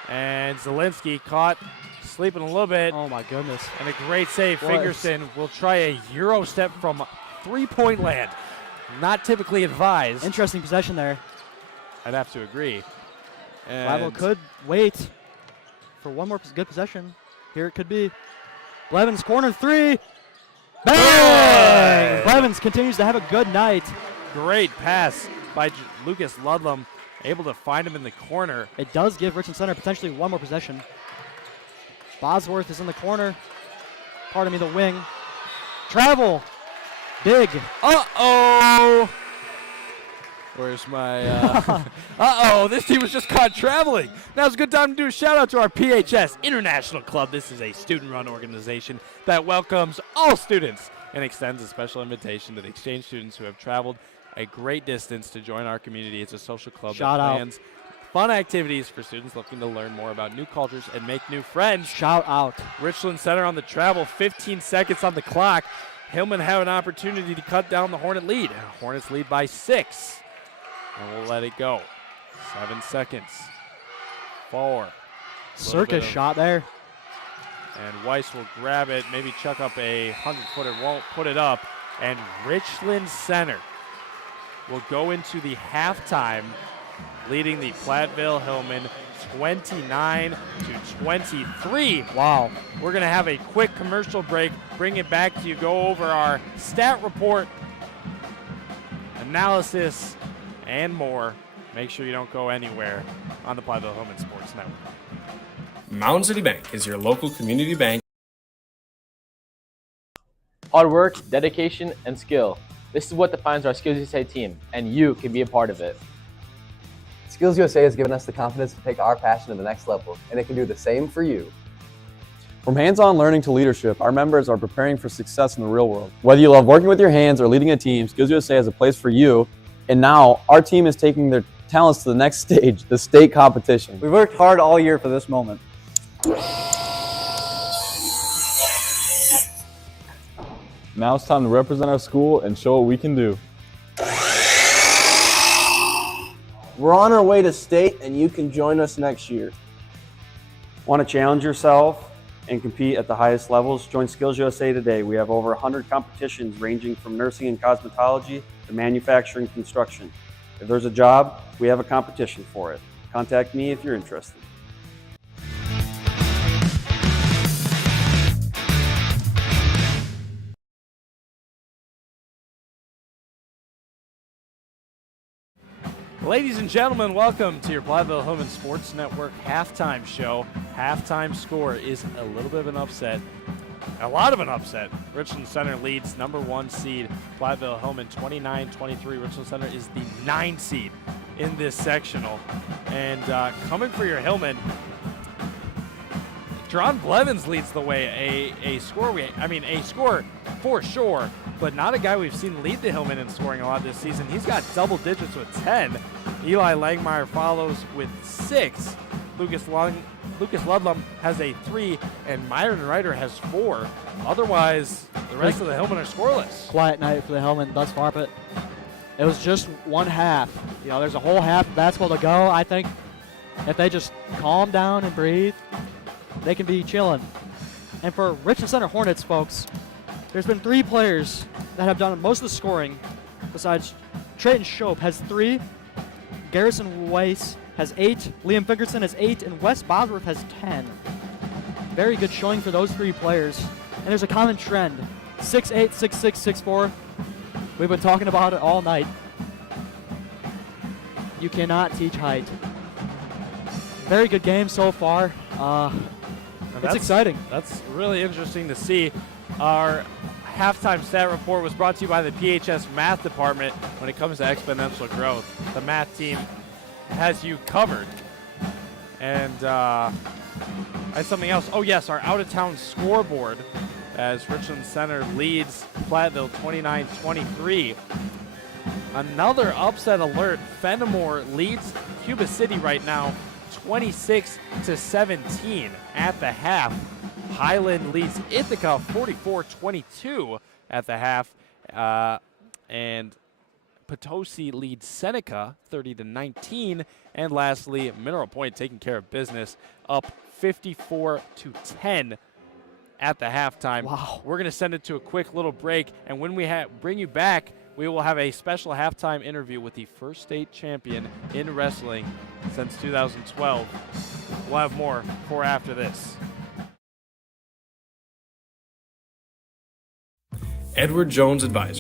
And Zielinski caught sleeping a little bit. Oh my goodness. And a great save. Fingerson will try a Euro step from 3-point land. Not typically advised. Interesting possession there. I'd have to agree. Platteville could wait for one more good possession. Here it could be. Blevins corner 3. Bang! Blevins continues to have a good night. Great pass by Lucas Ludlam. Able to find him in the corner. It does give Richland Center potentially one more possession. Bosworth is in the corner. Pardon me, the wing. Travel. Big. Uh-oh. Where's my, uh-oh, this team was just caught traveling. Now's a good time to do a shout-out to our PHS International Club. This is a student-run organization that welcomes all students and extends a special invitation to the exchange students who have traveled a great distance to join our community. It's a social club that plans fun activities for students looking to learn more about new cultures and make new friends. Shout out. Richland Center on the travel, 15 seconds on the clock. Hillmen have an opportunity to cut down the Hornet lead. Hornets lead by 6. And we'll let it go. 7 seconds. 4. Circus shot there. And Weiss will grab it, maybe chuck up a 100-footer, won't put it up. And Richland Center will go into the halftime leading the Platteville Hillmen 29-23. Wow. We're going to have a quick commercial break, bring it back to you, go over our stat report, analysis, and more. Make sure you don't go anywhere on the Platteville Hillmen Sports Network. Mountain City Bank is your local community bank. Hard work, dedication, and skill. This is what defines our Skills USA team, and you can be a part of it. Skills USA has given us the confidence to take our passion to the next level, and it can do the same for you. From hands-on learning to leadership, our members are preparing for success in the real world. Whether you love working with your hands or leading a team, Skills USA has a place for you. And now, our team is taking their talents to the next stage, the state competition. We've worked hard all year for this moment. Now it's time to represent our school and show what we can do. We're on our way to state, and you can join us next year. Want to challenge yourself and compete at the highest levels? Join Skills USA today. We have over 100 competitions ranging from nursing and cosmetology to manufacturing and construction. If there's a job, we have a competition for it. Contact me if you're interested. Ladies and gentlemen, welcome to your Platteville Hillman Sports Network halftime show. Halftime score is a little bit of an upset. A lot of an upset. Richland Center leads number 1 seed Platteville Hillman 29-23. Richland Center is the 9 seed in this sectional. And coming for your Hillman, Dron Blevins leads the way. A score for sure, but not a guy we've seen lead the Hillman in scoring a lot this season. He's got double digits with 10. Eli Langmeyer follows with 6. Lucas Ludlum has a 3, and Myron Ryder has 4. Otherwise, the rest of the Hillman are scoreless. Quiet night for the Hillman thus far, but it was just one half. You know, there's a whole half of basketball to go. I think if they just calm down and breathe, they can be chilling. And for Richland Center Hornets, folks, there's been 3 players that have done most of the scoring besides Trayton Shope has 3, Garrison Weiss has 8, Liam Fingerson has 8, and Wes Bosworth has 10. Very good showing for those 3 players. And there's a common trend, 6'8", 6'6", 6'4". We've been talking about it all night. You cannot teach height. Very good game so far. It's exciting. That's really interesting to see. Our halftime stat report was brought to you by the PHS Math Department. When it comes to exponential growth, the math team has you covered. And that's something else. Oh, yes, our out-of-town scoreboard as Richland Center leads Platteville 29-23. Another upset alert. Fenimore leads Cuba City right now 26-17 at the half. Highland leads Ithaca 44-22 at the half. And Potosi leads Seneca 30-19. And lastly, Mineral Point taking care of business up 54-10 at the halftime. Wow. We're going to send it to a quick little break. And when we bring you back, we will have a special halftime interview with the first state champion in wrestling since 2012. We'll have more for after this. Edward Jones Advisor.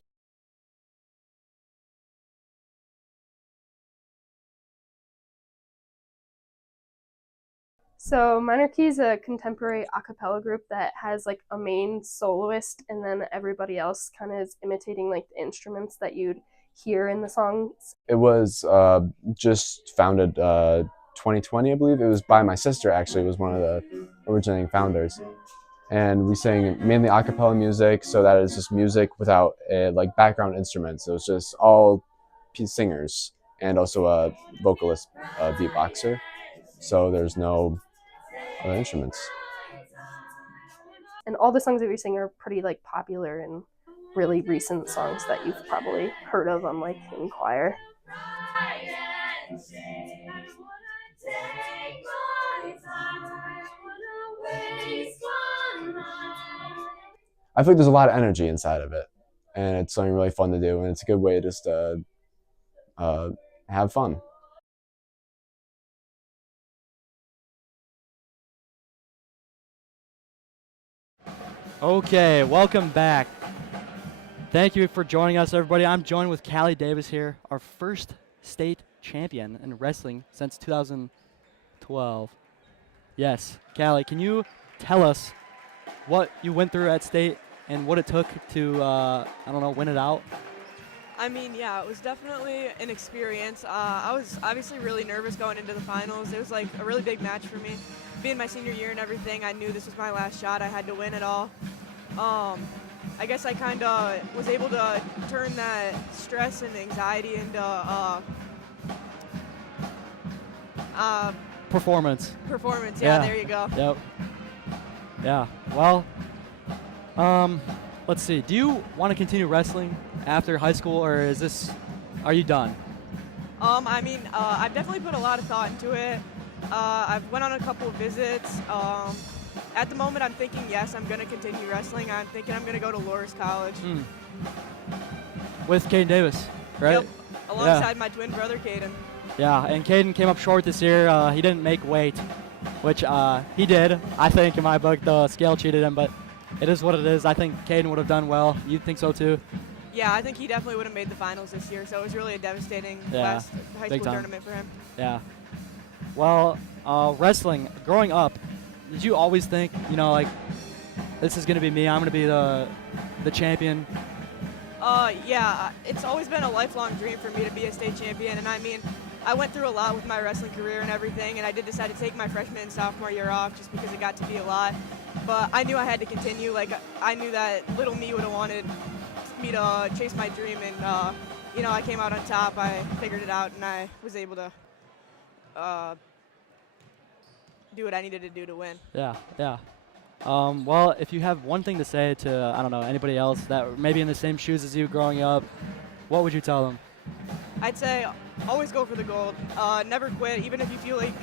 So Minor Key is a contemporary a cappella group that has like a main soloist and then everybody else kind of is imitating like the instruments that you'd hear in the songs. It was just founded 2020, I believe. It was by my sister, actually, was one of the originating founders. And we sang mainly a cappella music, so that is just music without like background instruments. It was just all singers and also a vocalist, beatboxer. So there's no other instruments. And all the songs that we sing are pretty like popular and really recent songs that you've probably heard of on like in choir. I feel like there's a lot of energy inside of it, and it's something really fun to do, and it's a good way just to have fun. Okay, welcome back. Thank you for joining us, everybody. I'm joined with Callie Davis here, our first state champion in wrestling since 2012. Yes, Callie, can you tell us what you went through at state and what it took to, win it out? I mean, yeah, it was definitely an experience. I was obviously really nervous going into the finals. It was like a really big match for me. Being my senior year and everything, I knew this was my last shot. I had to win it all. I guess I kind of was able to turn that stress and anxiety into Performance. Performance, yeah, there you go. Yep. Yeah, well, let's see. Do you want to continue wrestling after high school, or are you done? I mean, I've definitely put a lot of thought into it. I've went on a couple of visits. At the moment, I'm thinking yes, I'm going to continue wrestling. I'm thinking I'm going to go to Loras College. With Caden Davis, right? Yep, alongside my twin brother, Caden. Yeah, and Caden came up short this year. He didn't make weight, which he did. I think in my book, the scale cheated him, but it is what it is. I think Caden would have done well. You think so too? Yeah, I think he definitely would have made the finals this year, so it was really a devastating Yeah, last high big school time. tournament for him. Yeah. Well, wrestling, growing up, did you always think, like, this is going to be me, I'm going to be the champion? Yeah, it's always been a lifelong dream for me to be a state champion, and I mean, I went through a lot with my wrestling career and everything, and I did decide to take my freshman and sophomore year off just because it got to be a lot. But I knew I had to continue. Like, I knew that little me would have wanted me to chase my dream, and I came out on top. I figured it out, and I was able to do what I needed to do to win. Yeah. Well, if you have one thing to say to, I don't know, anybody else that maybe in the same shoes as you growing up, what would you tell them? I'd say always go for the gold. Never quit, even if you feel like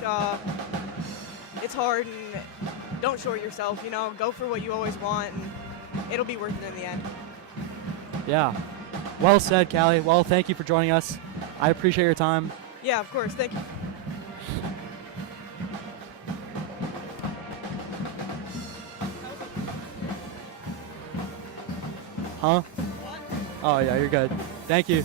it's hard, and don't short yourself. Go for what you always want, and it'll be worth it in the end. Yeah. Well said, Callie. Well, thank you for joining us. I appreciate your time. Yeah, of course. Thank you. Huh? Oh, yeah, you're good. Thank you.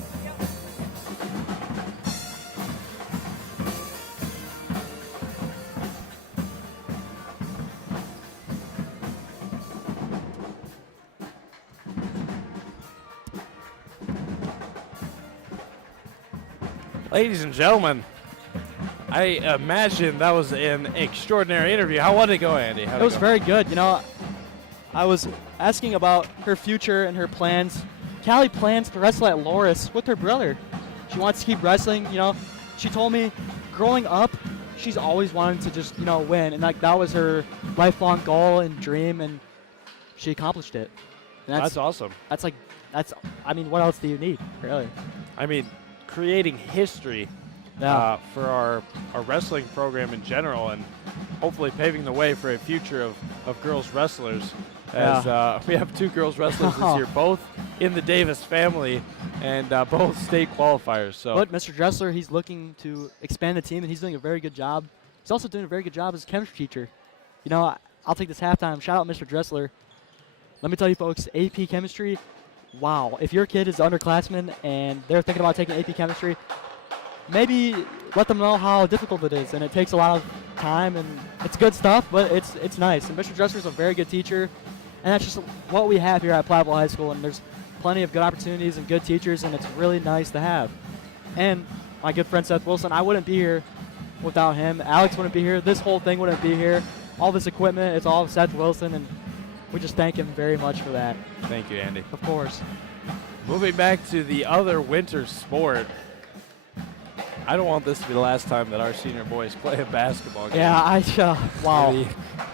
Ladies and gentlemen, I imagine that was an extraordinary interview. How did it go, Andy? It was very good. I was asking about her future and her plans. Callie plans to wrestle at Loras with her brother. She wants to keep wrestling. She told me growing up, she's always wanted to just, win. And that was her lifelong goal and dream, and she accomplished it. And that's awesome. What else do you need, really? Creating history for our wrestling program in general, and hopefully paving the way for a future of girls wrestlers. As we have 2 girls wrestlers this year, both in the Davis family and both state qualifiers. So, but Mr. Dressler, he's looking to expand the team, and he's doing a very good job. He's also doing a very good job as a chemistry teacher. I'll take this halftime. Shout out Mr. Dressler. Let me tell you, folks, AP Chemistry, wow. If your kid is underclassman and they're thinking about taking AP Chemistry, maybe let them know how difficult it is. And it takes a lot of time, and it's good stuff, but it's nice. And Mr. Dressler is a very good teacher. And that's just what we have here at Platteville High School, and there's plenty of good opportunities and good teachers, and it's really nice to have. And my good friend Seth Wilson, I wouldn't be here without him. Alex wouldn't be here. This whole thing wouldn't be here. All this equipment, it's all Seth Wilson, and we just thank him very much for that. Thank you, Andy. Of course. Moving back to the other winter sport, I don't want this to be the last time that our senior boys play a basketball game. Yeah, wow. The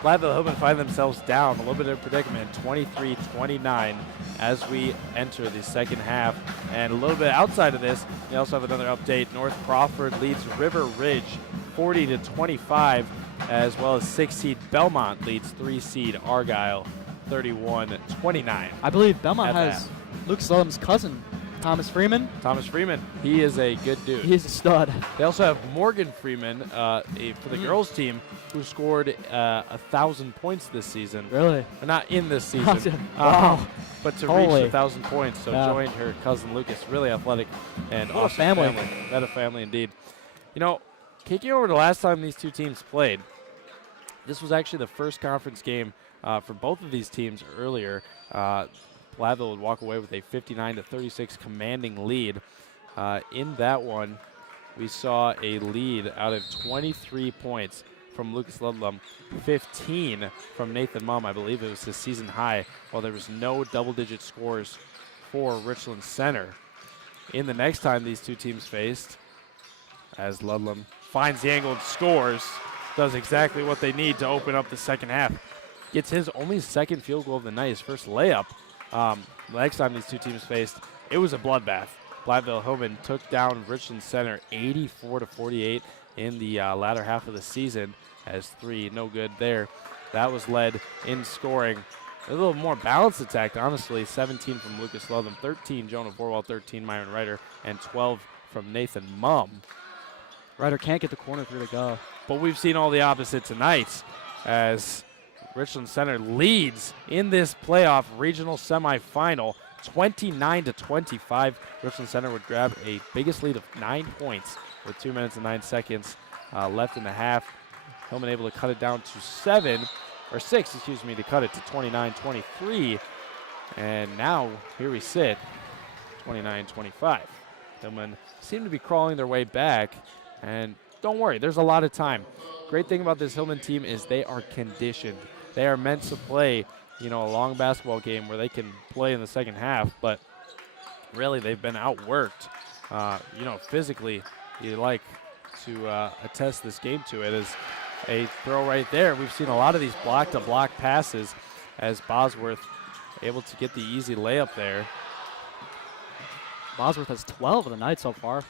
Platteville Hillmen find themselves down a little bit of a predicament, 23-29, as we enter the second half. And a little bit outside of this, we also have another update. North Crawford leads River Ridge 40-25, as well as 6 seed Belmont leads 3 seed Argyle 31-29. I believe Belmont has Luke Slum's cousin, Thomas Freeman. He is a good dude. He's a stud. They also have Morgan Freeman for the girls team, who scored 1,000 points this season. Really? Not in this season. Wow. But to reach 1,000 points, so joined her cousin Lucas. Really athletic and awesome family. What a family indeed. Kicking over to last time these two teams played, this was actually the first conference game for both of these teams earlier. Platteville would walk away with a 59-36 commanding lead. In that one, we saw a lead out of 23 points from Lucas Ludlum, 15 from Nathan Mumm. I believe it was his season high, while there was no double-digit scores for Richland Center. In the next time these two teams faced, as Ludlum finds the angle and scores, does exactly what they need to open up the second half. Gets his only second field goal of the night, his first layup. The next time these two teams faced, it was a bloodbath. Platteville Hillmen took down Richland Center 84-48. in the latter half of the season, as 3 no good there. That was led in scoring. A little more balanced attack, honestly. 17 from Lucas Ludlam, 13 Jonah Borwell, 13 Myron Ryder, and 12 from Nathan Mumm. Ryder can't get the corner through to go. But we've seen all the opposite tonight as Richland Center leads in this playoff regional semifinal, 29-25. Richland Center would grab a biggest lead of 9 points with 2 minutes and 9 seconds left in the half. Hillman able to cut it down to 6, to cut it to 29-23. And now here we sit, 29-25. Hillman seem to be crawling their way back, and don't worry, there's a lot of time. Great thing about this Hillman team is they are conditioned. They are meant to play, a long basketball game where they can play in the second half, but really they've been outworked. Physically, you like to attest this game to it as a throw right there. We've seen a lot of these block-to-block passes as Bosworth able to get the easy layup there. Bosworth has 12 of the night so far.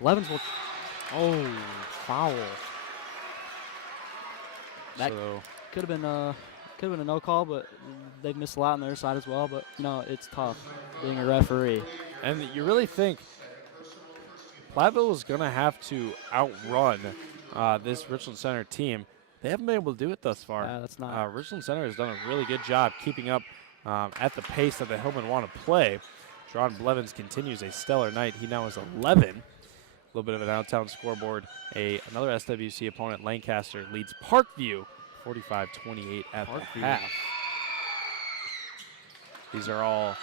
Blevins will. Oh, foul. That could have been a no call, but they've missed a lot on their side as well. But it's tough being a referee. And you really think Platteville is going to have to outrun this Richland Center team. They haven't been able to do it thus far. Yeah, that's not. Richland Center has done a really good job keeping up at the pace that the Hillmen want to play. John Blevins continues a stellar night. He now has 11. A little bit of a downtown scoreboard. Another SWC opponent, Lancaster, leads Parkview 45-28 at the half. These are all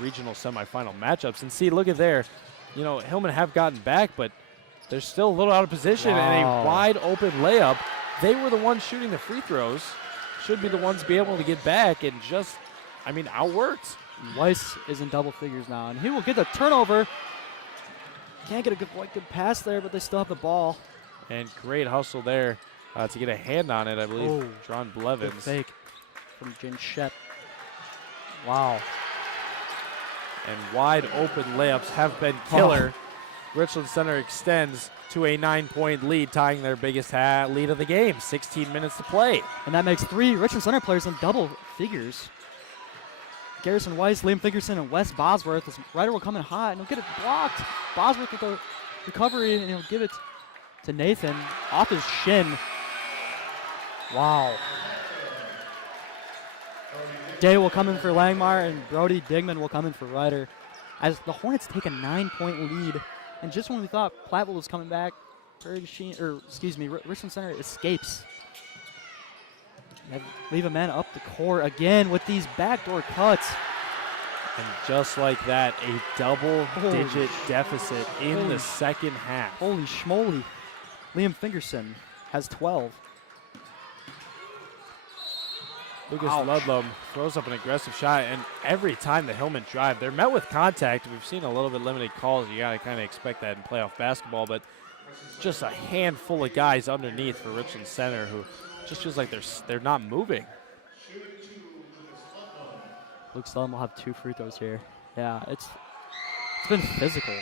regional semifinal matchups. And see, look at there. Hillmen have gotten back, but they're still a little out of position, and a wide open layup. They were the ones shooting the free throws. Should be the ones be able to get back and just, outworked. Weiss is in double figures now, and he will get the turnover. Can't get a good pass there, but they still have the ball. And great hustle there to get a hand on it, I believe. John Blevins. Good fake from Jinchette. Wow. And wide open layups have been killer. Richland Center extends to a 9-point lead, tying their biggest lead of the game. 16 minutes to play. And that makes 3 Richland Center players in double figures. Garrison Weiss, Liam Fingerson, and Wes Bosworth. This Ryder will come in hot, and he'll get it blocked. Bosworth with the recovery, and he'll give it to Nathan off his shin. Wow. Day will come in for Langmar, and Brody Digman will come in for Ryder. As the Hornets take a 9-point lead, and just when we thought Platteville was coming back, Richland Center escapes. Leave a man up the court again with these backdoor cuts. And just like that, a double-digit deficit in the second half. Holy schmoly. Liam Fingerson has 12. Lucas Ludlam throws up an aggressive shot, and every time the Hillmen drive, they're met with contact. We've seen a little bit limited calls. You got to kind of expect that in playoff basketball, but just a handful of guys underneath for Richland Center who just feels like they're not moving. Luke Sullivan will have 2 free throws here. Yeah, it's been physical.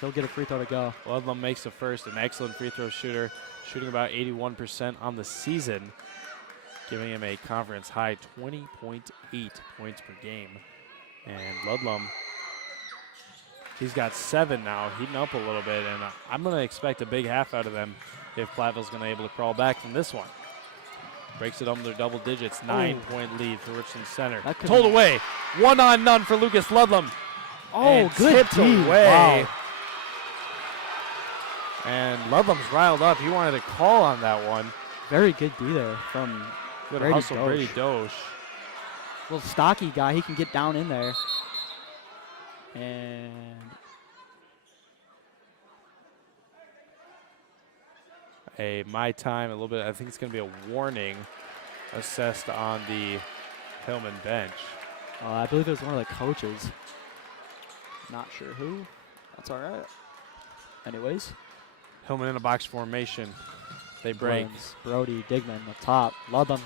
He'll get a free throw to go. Ludlam makes the first, an excellent free throw shooter, shooting about 81% on the season, giving him a conference high 20.8 points per game. And Ludlam, he's got 7 now, heating up a little bit, and I'm going to expect a big half out of them if Platteville's going to be able to crawl back from this one. Breaks it under double digits, 9-point lead for Richland Center. Told away, 1-on-none for Lucas Ludlam. Oh, good D. Away. Wow. And Ludlam's riled up. He wanted a call on that one. Very good D there from Brady hustle, Dosh. Brady Dosh. Little stocky guy, he can get down in there. And my time, a little bit, I think it's going to be a warning assessed on the Hillman bench. I believe it was one of the coaches. Not sure who. That's all right. Anyways. Hillman in a box formation. They break. Brody Digman up top. Ludlam.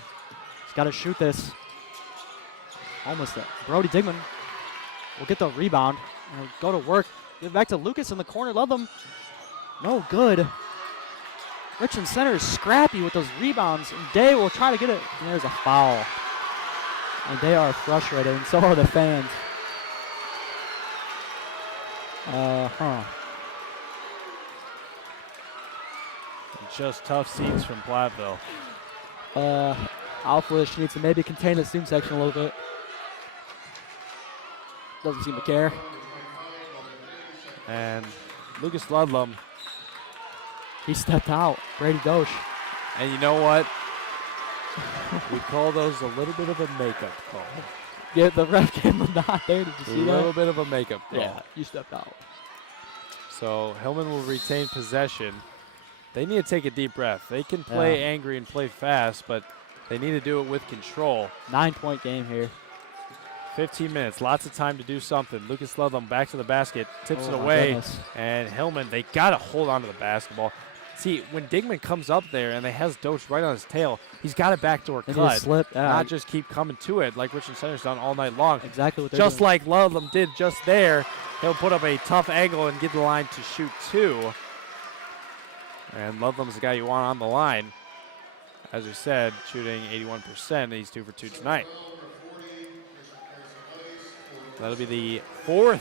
He's got to shoot this. Almost there. Brody Digman will get the rebound. And he'll go to work. Give it back to Lucas in the corner. Ludlam No good. Richland Center is scrappy with those rebounds, and Day will try to get it, and there's a foul. And they are frustrated, and so are the fans. Just tough scenes from Platteville. Alflish needs to maybe contain the student section a little bit. Doesn't seem to care. And Lucas Ludlam. He stepped out. Brady Dosh. And you know what? We call those a little bit of a makeup call. Yeah, the ref came not there. Did you see that? A little bit of a makeup call. Yeah, you stepped out. So Hillman will retain possession. They need to take a deep breath. They can play angry and play fast, but they need to do it with control. 9-point game here. 15 minutes, lots of time to do something. Lucas Ludlam back to the basket, tips it my away, goodness. and Hillman, they got to hold on to the basketball. See, when Digman comes up there and they has Doach right on his tail, he's got a backdoor And cut. he'll slip, not just keep coming to it like Richland Center's done all night long. Exactly what they're just doing. like Ludlam did just there. He'll put up a tough angle and get the line to shoot 2. And Ludlam's the guy you want on the line. As we said, shooting 81%. He's 2 for 2 tonight. That'll be the 4th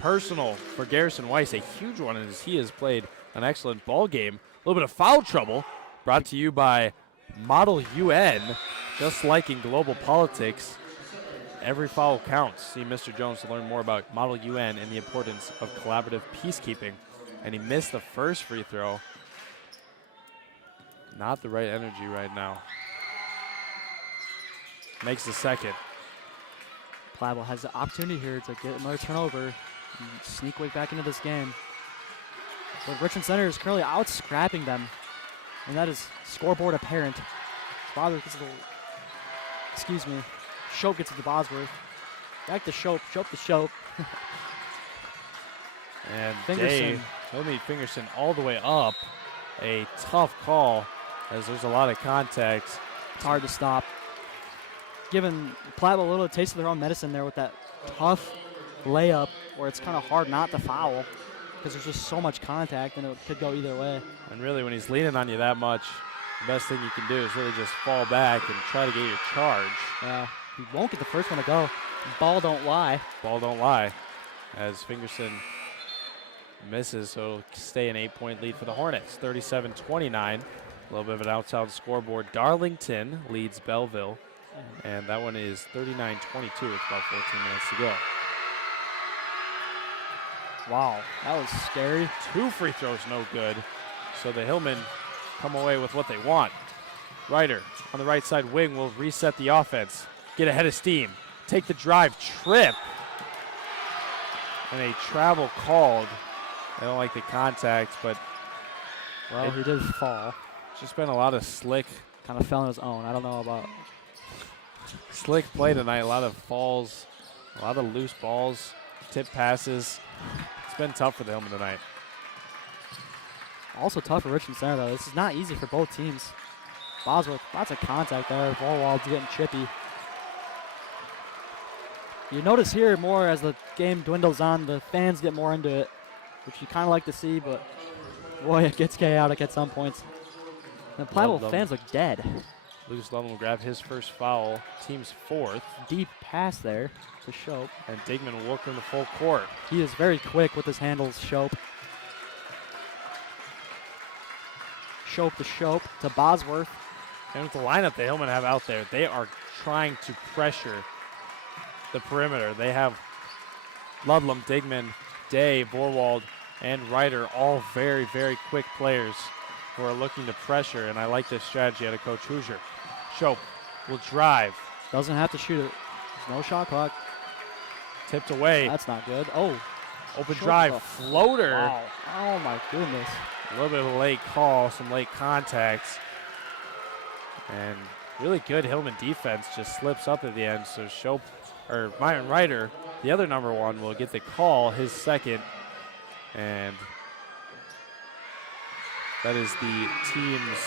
personal for Garrison Weiss, a huge one as he has played an excellent ball game. A little bit of foul trouble brought to you by Model UN. Just like in global politics, every foul counts. See Mr. Jones to learn more about Model UN and the importance of collaborative peacekeeping. And he missed the first free throw. Not the right energy right now. Makes the second. Platteville has the opportunity here to get another turnover and sneak way back into this game. But Richland Center is currently out scrapping them, and that is scoreboard apparent. Bosworth gets excuse me, Shope gets it to Bosworth. Back to Shope, Shope to Shope. And Fingerson. He'll need Fingerson all the way up. A tough call as there's a lot of contact. It's hard to stop. Giving Platteville a little taste of their own medicine there with that tough layup where it's kind of hard not to foul because there's just so much contact and it could go either way. And really when he's leaning on you that much, the best thing you can do is really just fall back and try to get your charge. Yeah, he won't get the first one to go. Ball don't lie. Ball don't lie as Fingerson misses, so it'll stay an 8-point lead for the Hornets, 37-29. A little bit of an outside scoreboard. Darlington leads Belleville, and that one is 39-22 with about 14 minutes to go. Wow, that was scary. 2 free throws, no good. So the Hillmen come away with what they want. Ryder on the right side wing will reset the offense, get ahead of steam, take the drive, trip, and a travel called. I don't like the contact, but well, he did fall. It's just been a lot of slick. Kind of fell on his own. I don't know about slick play tonight. A lot of falls, a lot of loose balls, tip passes. It's been tough for the Hillmen tonight. Also tough for Richland Center, though. This is not easy for both teams. Bosworth, lots of contact there. Vorwald's getting chippy. You notice here more as the game dwindles on, the fans get more into it, which you kind of like to see, but boy, it gets chaotic at some points. The Platteville fans look dead. Lucas Ludlam will grab his first foul, team's 4th. Deep pass there to Shope. And Digman will work him to full court. He is very quick with his handles, Shope. Shope to Bosworth. And with the lineup the Hillmen have out there, they are trying to pressure the perimeter. They have Ludlam, Digman, Day, Vorwald, and Ryder, all very, very quick players who are looking to pressure, and I like this strategy out of Coach Hoosier. Shope will drive. Doesn't have to shoot it. There's no shot clock. Tipped away. That's not good. Oh. Open drive, floater. Wow. Oh my goodness. A little bit of a late call, some late contacts. And really good Hillman defense just slips up at the end. So Shope, or Myron Ryder, the other number 1, will get the call, his second. And that is the team's.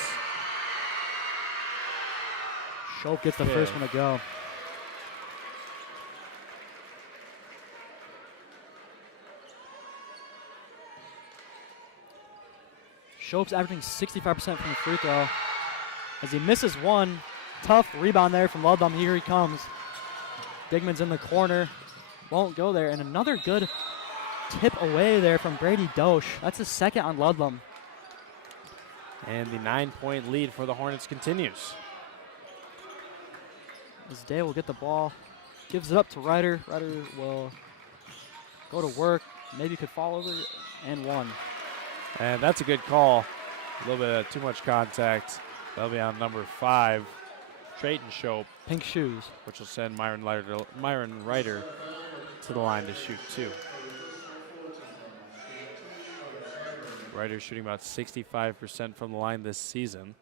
Shope gets the first one to go. Shope's averaging 65% from the free throw. As he misses one, tough rebound there from Ludlam. Here he comes. Digman's in the corner. Won't go there. And another good tip away there from Brady Dosh. That's his second on Ludlam. And the 9-point lead for the Hornets continues. As Day will get the ball. Gives it up to Ryder. Ryder will go to work. Maybe could fall over and one. And that's a good call. A little bit of too much contact. That'll be on number 5, Trayton Shope. Pink shoes. Which will send Myron Ryder to the line to shoot 2. Ryder shooting about 65% from the line this season.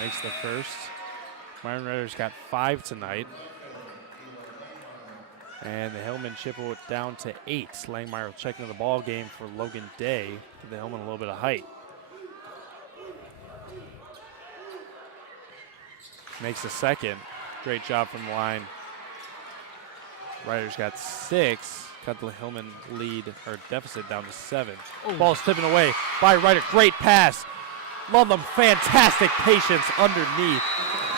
Makes the first. Myron Ryder's got 5 tonight. And the Hillman chip it down to 8. Langmeyer will check into the ball game for Logan Day. Give the Hillman a little bit of height. Makes the second. Great job from the line. Ryder's got 6. Cut the Hillman lead or deficit down to 7. Ooh. Ball's tipping away by Ryder. Great pass. Ludlam, fantastic patience underneath.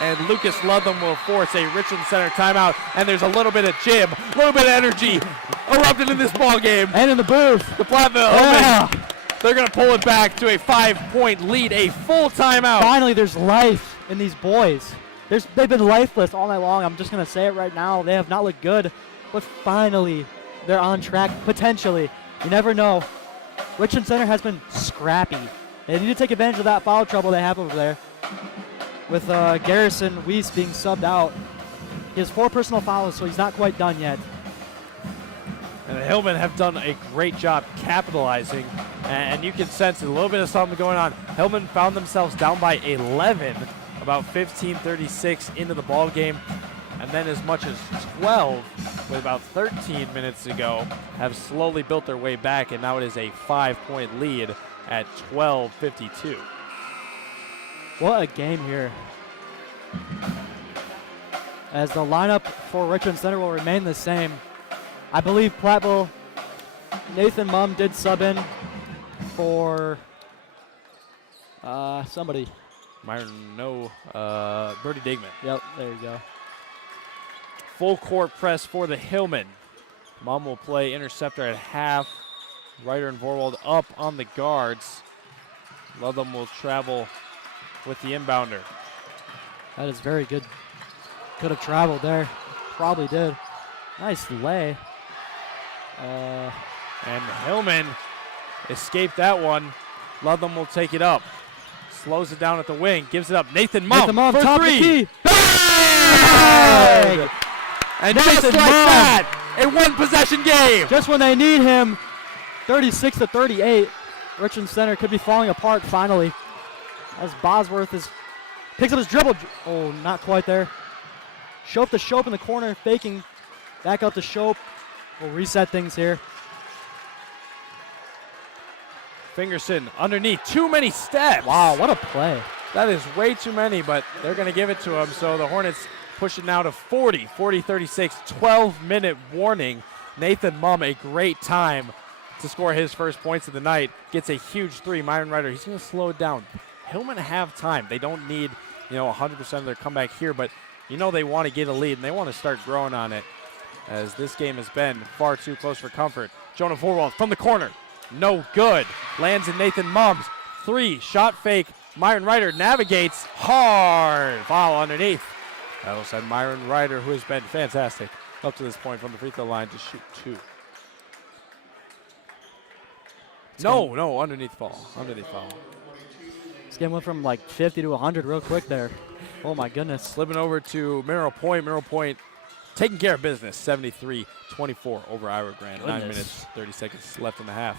And Lucas Ludlam will force a Richland Center timeout. And there's a little bit of jib, a little bit of energy erupted in this ball game. And in the booth. The Platteville Hillmen, they're going to pull it back to a 5-point lead, a full timeout. Finally, there's life in these boys. They've been lifeless all night long. I'm just going to say it right now. They have not looked good. But finally, they're on track, potentially. You never know. Richland Center has been scrappy. They need to take advantage of that foul trouble they have over there. With Garrison Weiss being subbed out. He has 4 personal fouls, so he's not quite done yet. And the Hillmen have done a great job capitalizing. And you can sense a little bit of something going on. Hillmen found themselves down by 11, about 15:36 into the ball game. And then as much as 12 with about 13 minutes to go, have slowly built their way back, and now it is a 5-point lead at 12:52. What a game here. As the lineup for Richland Center will remain the same. I believe Platteville, Nathan Mumm did sub in for somebody. Byron, no, Brody Digman. Yep, there you go. Full court press for the Hillmen. Mumm will play interceptor at half. Ryder and Vorwald up on the guards. Ludlam will travel with the inbounder. That is very good. Could have traveled there. Probably did. Nice lay. And Hillman escaped that one. Ludlam will take it up. Slows it down at the wing. Gives it up. Nathan Mumm for top 3. of the key. Bang! And just like that, a one-possession game. Just when they need him, 36-38. Richland Center could be falling apart finally. As Bosworth picks up his dribble. Oh, not quite there. Shope to Shope in the corner, faking. Back out to Shope. We'll reset things here. Fingerson underneath. Too many steps. Wow, what a play. That is way too many, but they're going to give it to him. So the Hornets push it now to 40-36, 12-minute warning. Nathan Mumm, a great time to score his first points of the night. Gets a huge 3. Myron Ryder, he's going to slow it down. Hillman have time. They don't need, 100% of their comeback here, but they want to get a lead and they want to start growing on it, as this game has been far too close for comfort. Jonah Vorwald from the corner. No good. Lands in Nathan Mumm's 3. Shot fake. Myron Ryder navigates hard. Foul underneath. That'll send Myron Ryder, who has been fantastic up to this point from the free throw line, to shoot 2. No, underneath foul. This game went from like 50 to 100 real quick there. Oh my goodness. Slipping over to Mineral Point. Mineral Point taking care of business. 73-24 over Ira Grande. 9 minutes, 30 seconds left in the half.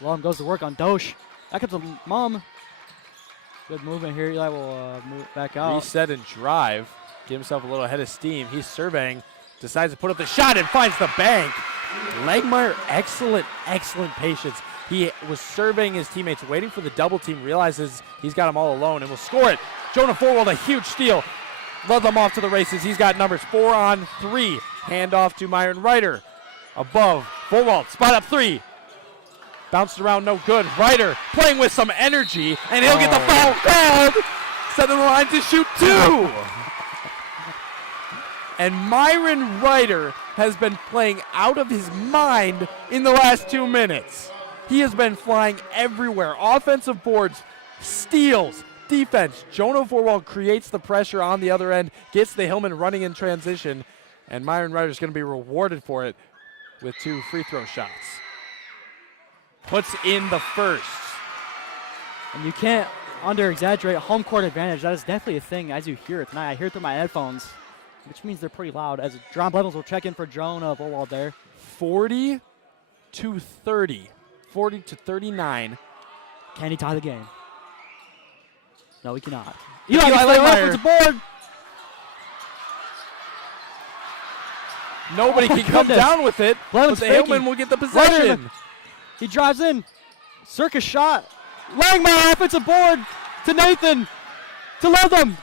Long goes to work on Dosh. Back up to Mumm. Good movement here. Eli will move it back out. Reset and drive. Get himself a little head of steam. He's surveying. Decides to put up the shot and finds the bank. Legmeyer, excellent patience. He was surveying his teammates, waiting for the double team, realizes he's got them all alone, and will score it. Jonah Vorwald, a huge steal. Ludlam off to the races. He's got numbers 4 on 3. Hand off to Myron Ryder. Above, Vorwald, spot up 3. Bounced around, no good. Ryder playing with some energy, and he'll get the foul called. Setting the line to shoot 2. And Myron Ryder has been playing out of his mind in the last 2 minutes. He has been flying everywhere. Offensive boards, steals, defense. Jonah Vorwald creates the pressure on the other end, gets the Hillman running in transition, and Myron Ryder's going to be rewarded for it with 2 free throw shots. Puts in the first. And you can't under-exaggerate home court advantage. That is definitely a thing as you hear it tonight. I hear it through my headphones, which means they're pretty loud. As John Blevins will check in for Jonah Vorwald there. 40 to 30. 40 to 39. Can he tie the game? No, he cannot. Eli Langmeyer with the board. Nobody can come down with it, but the Hillman will get the possession. He drives in. Circus shot. Langmeyer offensive board to Nathan. To Lotham.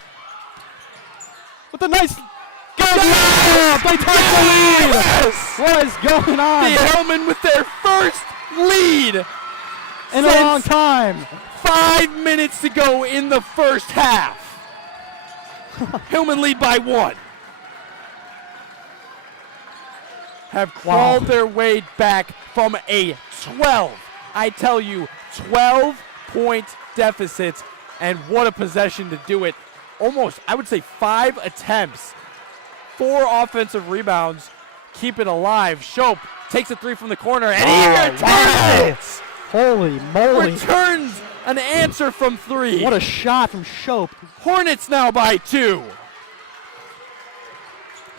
With a nice good layup. They take the lead. Yes! What is going on? The Hillman with their first lead in a long time. 5 minutes to go in the first half. Hillman lead by 1. Have crawled their way back from a 12-point deficit, and what a possession to do it. Almost, I would say 5 attempts, 4 offensive rebounds, keep it alive. Shope takes a 3 from the corner, and he returns it! Holy moly. Returns an answer from 3. What a shot from Shope. Hornets now by 2.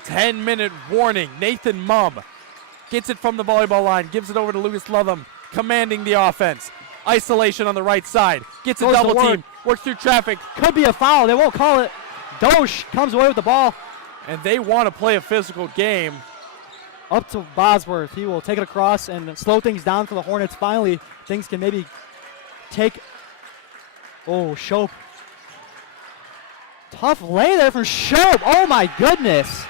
10-minute warning. Nathan Mumm gets it from the volleyball line, gives it over to Lucas Lotham, commanding the offense. Isolation on the right side. Gets a double team. Works through traffic. Could be a foul. They won't call it. Dosh comes away with the ball. And they want to play a physical game. Up to Bosworth. He will take it across and slow things down for the Hornets. Finally, things can maybe take. Oh, Shope. Tough lay there from Shope. Oh, my goodness.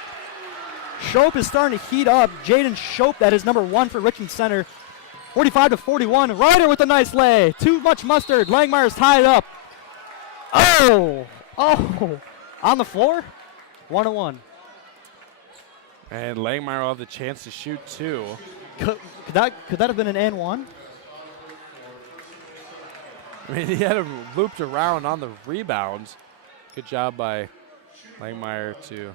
Shope is starting to heat up. Jaden Shope, that is number 1 for Richland Center. 45-41. Ryder with a nice lay. Too much mustard. Langmeyer's tied up. Oh. On the floor. 1-1. And Langmeyer will have the chance to shoot 2. Could that have been an and 1? I mean, he had him looped around on the rebounds. Good job by Langmeyer to.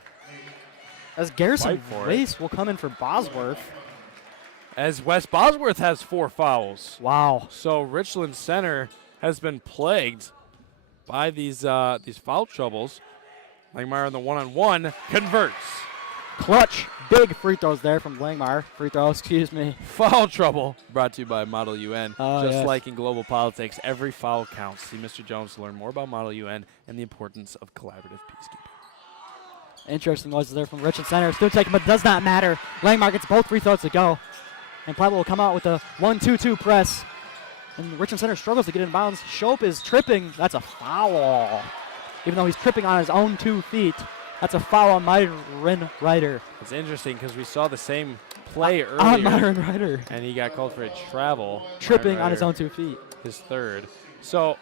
As Garrison Race will come in for Bosworth. As Wes Bosworth has 4 fouls. Wow. So Richland Center has been plagued by these foul troubles. Langmeyer on the one-on-one converts. Clutch. Big free throws there from Langmeyer. Free throw, excuse me. Foul trouble brought to you by Model UN. Just yes. like in global politics, every foul counts. See Mr. Jones to learn more about Model UN and the importance of collaborative peacekeeping. Interesting was there from Richland Center. Still taken, but does not matter. Langmeyer gets both free throws to go. And Platteville will come out with a 1-2-2 press. And Richland Center struggles to get in bounds. Shope is tripping. That's a foul. Even though he's tripping on his own 2 feet. That's a foul on Myron Ryder. It's interesting because we saw the same play earlier. On Myron Ryder. And he got called for a travel. Tripping on his own 2 feet. His 3rd. So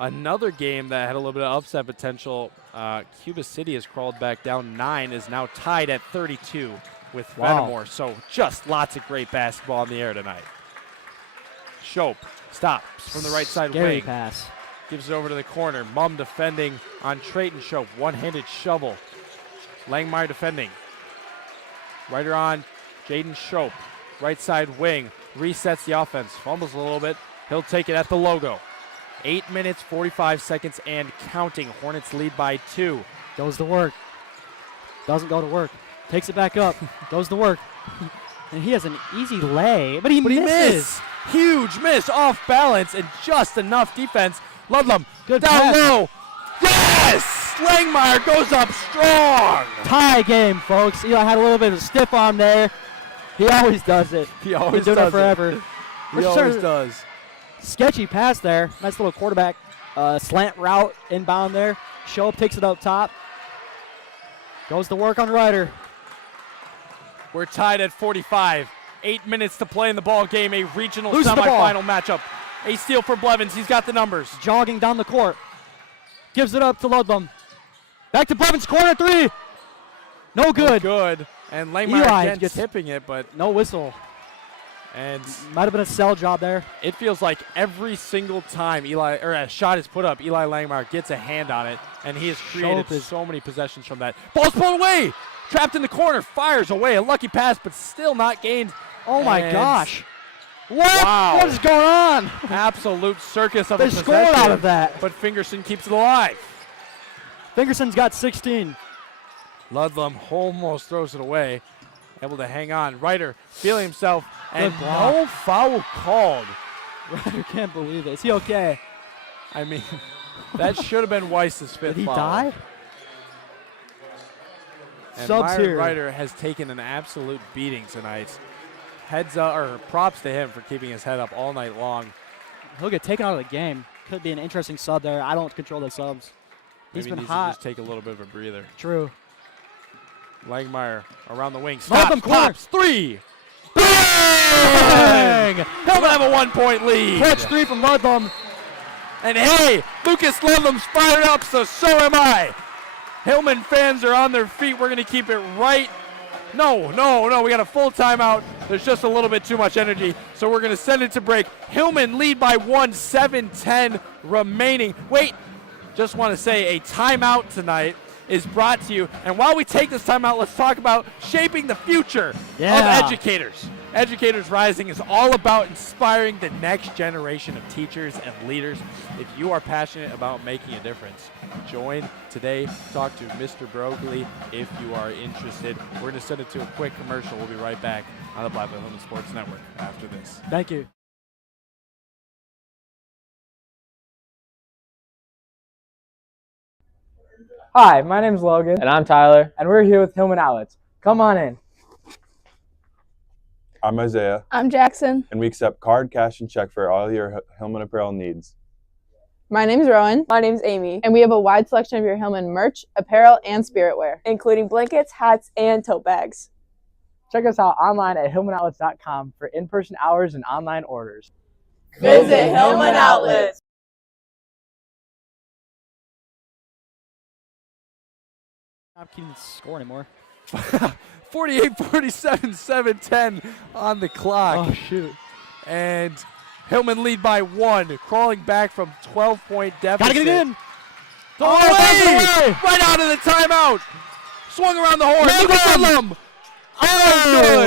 another game that had a little bit of upset potential. Cuba City has crawled back down 9, is now tied at 32 with Fenimore. So just lots of great basketball in the air tonight. Shope stops from the right side Scary wing. Pass. Gives it over to the corner. Mumm defending on Trayton Shope. One-handed shovel. Langmeyer defending. Ryder on Jaden Shope. Right side wing. Resets the offense. Fumbles a little bit. He'll take it at the logo. 8 minutes, 45 seconds, and counting. Hornets lead by 2. Goes to work. Doesn't go to work. Takes it back up. Goes to work. And he has an easy lay, but he misses. Huge miss off balance and just enough defense. Ludlam Good down pass. low. Yes! Langmeyer goes up strong. Tie game, folks. Eli had a little bit of a stiff arm there. He always does it. He always Been doing does it forever. He always does. Sketchy pass there. Nice little quarterback slant route inbound there. Shope takes it up top. Goes to work on Ryder. We're tied at 45. 8 minutes to play in the ball game. A regional Loses the ball. semifinal matchup. A steal for Blevins. He's got the numbers. Jogging down the court. Gives it up to Ludlam. Back to Blevins, corner three. No good. No good. And Langmeyer Eli again gets tipping it, but no whistle. and Might have been a sell job there. it feels like every single time a shot is put up, Eli Langmeyer gets a hand on it, and he has created so many possessions from that. Ball's pulled away. Trapped in the corner, fires away. A lucky pass, but still not gained. Oh my And gosh. What? Wow. What is going on? Absolute circus of They a scored possession, out of that. but Fingerson keeps it alive. Fingerson's got 16. Ludlam almost throws it away. Able to hang on. Ryder feeling himself, and Good block. no foul called. Ryder can't believe it. Is he okay? I mean, that should have been Weiss's fifth Did he foul. die? And Subs Myron here. Ryder has taken an absolute beating tonight. Heads up, or props to him for keeping his head up all night long. He'll get taken out of the game. Could be an interesting sub there. I don't control the subs. He's Maybe been needs to hot. just take a little bit of a breather. True. Langmeyer around the wing. Ludlam Stops, corner. pops, three. Bang! He'll have a 1 point lead. Clutch three from Ludlam. And hey, Lucas Ludlam's fired up, so am I. Hillman fans are on their feet. We're going to keep it right. No. We got a full timeout. There's just a little bit too much energy, so we're going to send it to break. Hillman lead by 1, 7-10 remaining. Wait, just want to say a timeout tonight is brought to you. And while we take this timeout, let's talk about shaping the future of educators. Educators Rising is all about inspiring the next generation of teachers and leaders. If you are passionate about making a difference, join today. Talk to Mr. Brogley if you are interested. We're going to send it to a quick commercial. We'll be right back on the Platteville Hillman Sports Network after this. Thank you. Hi, my name's Logan. And I'm Tyler. And we're here with Hillman Outlets. Come on in. I'm Isaiah. I'm Jackson. And we accept card, cash, and check for all your Hillman apparel needs. My name's Rowan. My name's Amy. And we have a wide selection of your Hillman merch, apparel, and spirit wear, including blankets, hats, and tote bags. Check us out online at hillmanoutlets.com for in-person hours and online orders. Visit Hillman Outlets. I can't score anymore. 48-47, 7-10 on the clock. Oh, shoot. And Hillman lead by 1, crawling back from 12-point deficit. Gotta get it in. Away! Right out of the timeout. Swung around the horn. Look at Ludlam. Oh,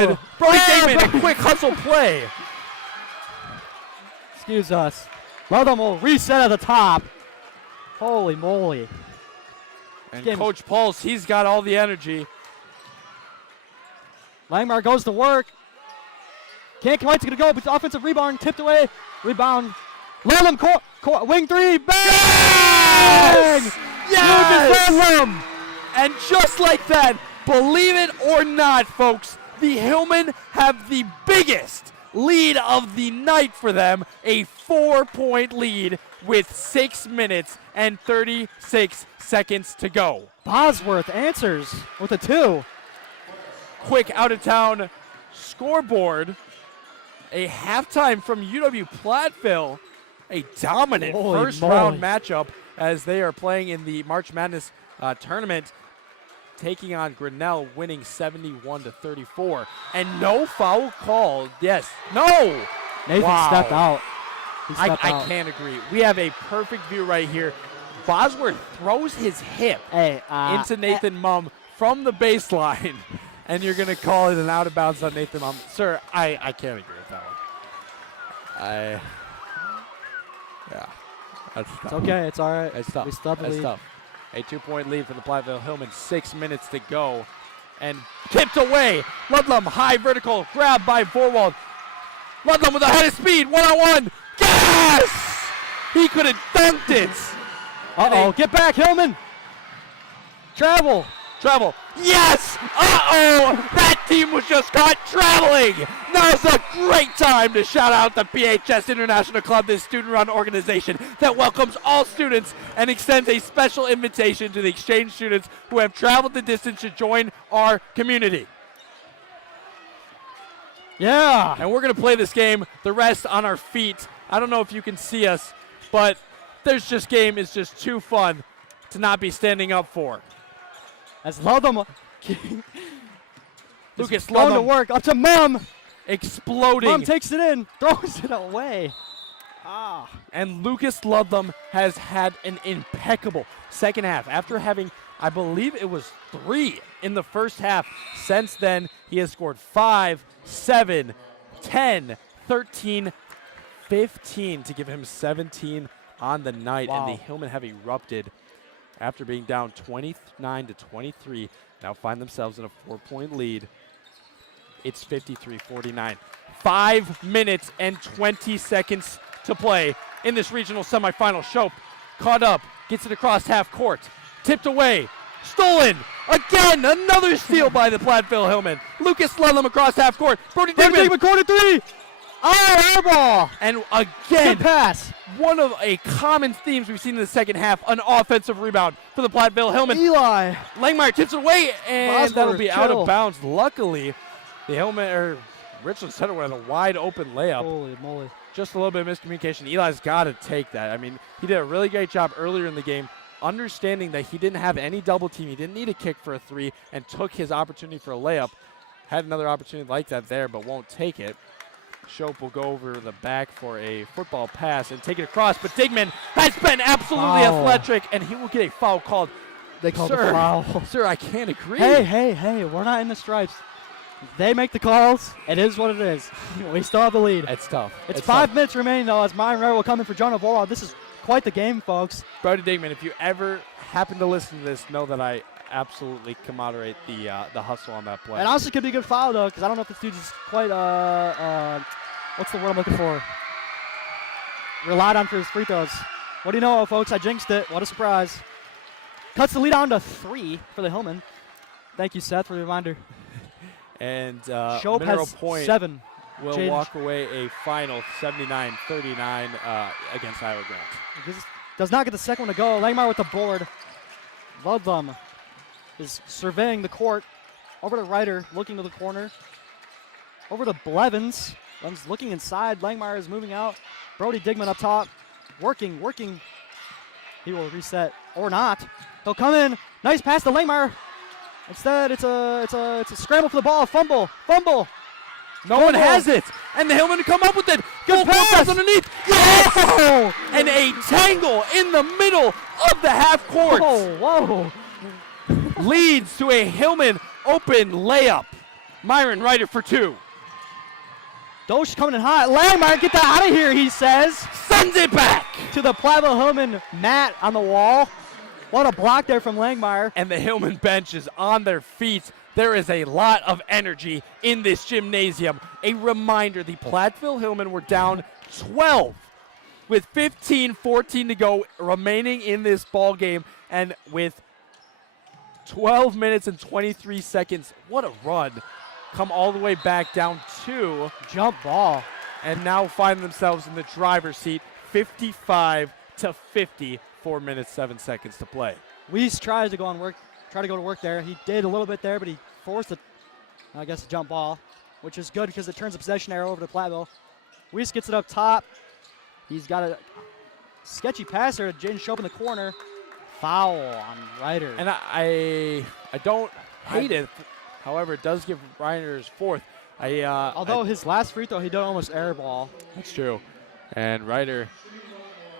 good. Pregame, a quick hustle play. Excuse us. Ludlam will reset at the top. Holy moly. And Coach Pulse, he's got all the energy. Langmeyer goes to work. Can't quite get it go, but the offensive rebound tipped away. Rebound. Ludlam, wing three. Bang! Yes! Lucas Ludlam! And just like that, believe it or not, folks, the Hillmen have the biggest lead of the night for them, a 4-point lead with 6 minutes and 36 seconds to go. Bosworth answers with a 2. Quick out-of-town scoreboard. A halftime from UW Platteville. A dominant first-round matchup as they are playing in the March Madness tournament, taking on Grinnell, winning 71-34. And no foul called. Yes. No! Nathan stepped out. I can't agree. We have a perfect view right here. Bosworth throws his hip into Nathan Mumm from the baseline, and you're going to call it an out of bounds on Nathan Mumm. Sir, I can't agree with that one. That's tough. It's okay. It's all right. It's tough. We still have the lead. Tough. A 2-point lead for the Platteville Hillmen. 6 minutes to go. And tipped away. Ludlam, high vertical. Grab by Vorwald. Ludlam with a head of speed. 1-on-1. Yes! He could have dunked it. Uh-oh. Get back, Hillman. Travel. Yes! Uh-oh! That team was just caught traveling! Now's a great time to shout out the PHS International Club, this student-run organization that welcomes all students and extends a special invitation to the exchange students who have traveled the distance to join our community. Yeah. And we're going to play this game, the rest on our feet. I don't know if you can see us, but this game is just too fun to not be standing up for. As Ludlam. Lucas going to Ludlam work. Up to Mum. exploding. Mum takes it in. Throws it away. And Lucas Ludlam has had an impeccable second half. After having, I believe it was 3 in the first half. Since then, he has scored 5, 7, 10, 13, 15 to give him 17 on the night. Wow. And the Hillmen have erupted after being down 29 to 23. Now find themselves in a 4-point lead. It's 53-49. 5 minutes and 20 seconds to play in this regional semifinal. Shope caught up, gets it across half court, tipped away, stolen again. Another steal by the Platteville Hillmen. Lucas Ludlam across half court. Brody Digman, corner 3. Oh, air ball. and again, Good pass. one of a common themes we've seen in the second half, an offensive rebound for the Platteville Hillmen. Eli. Langmeyer tips it away, and Bosworth, that'll be out chill. of bounds. Luckily, the Richland Center went a wide open layup. Holy moly. Just a little bit of miscommunication. Eli's got to take that. I mean, he did a really great job earlier in the game, understanding that he didn't have any double team. He didn't need a kick for a 3 and took his opportunity for a layup. Had another opportunity like that there, but won't take it. Shope will go over the back for a football pass and take it across, but Digman has been absolutely Foul. athletic, and he will get a foul called. They called Sir, a foul. Sir, I can't agree. Hey, we're not in the stripes. They make the calls. It is what it is. We still have the lead. It's tough. It's 5 minutes remaining, though, as Myron Ryder will come in for Jonah Vorwald. This is quite the game, folks. Brody Digman, if you ever happen to listen to this, know that I absolutely commemorate the hustle on that play. And honestly, could be a good foul, though, because I don't know if this dude's quite, what's the word I'm looking for? Relied on for his free throws. What do you know, folks? I jinxed it. What a surprise. Cuts the lead down to 3 for the Hillmen. Thank you, Seth, for the reminder. And Shope Mineral has Point 7. will Change. walk away a final 79-39 against Iowa Grant. This does not get the second one to go. Langmeyer with the board. Ludlam is surveying the court. Over to Ryder, looking to the corner. Over to Blevins. Blevins looking inside. Langmeyer is moving out. Brody Digman up top. Working. He will reset or not. He'll come in. Nice pass to Langmeyer. Instead, it's a scramble for the ball. Fumble. No one has it, and the Hillmen come up with it. Good pass Underneath. Yes! Oh! And a tangle in the middle of the half court. Whoa. Leads to a Hillman open layup. Myron Ryder for 2. Dosh coming in hot. Langmeyer, get that out of here, he says. Sends it back To the Platteville Hillman mat on the wall. What a block there from Langmeyer. And the Hillman bench is on their feet. There is a lot of energy in this gymnasium. A reminder, the Platteville Hillmen were down 12 with 15-14 to go remaining in this ball game. And with 12 minutes and 23 seconds, what a run. Come all the way back down 2. Jump ball. And now find themselves in the driver's seat, 55-50. 4 minutes, 7 seconds to play. Weiss tried to go to work there. He did a little bit there, but he forced a jump ball, which is good because it turns the possession arrow over to Platteville. Weiss gets it up top. He's got a sketchy pass there to Jaden Shope in the corner. Foul on Ryder. And I don't hate it. However, it does give Ryder his 4th. Although his last free throw, he did almost airball. That's true. And Ryder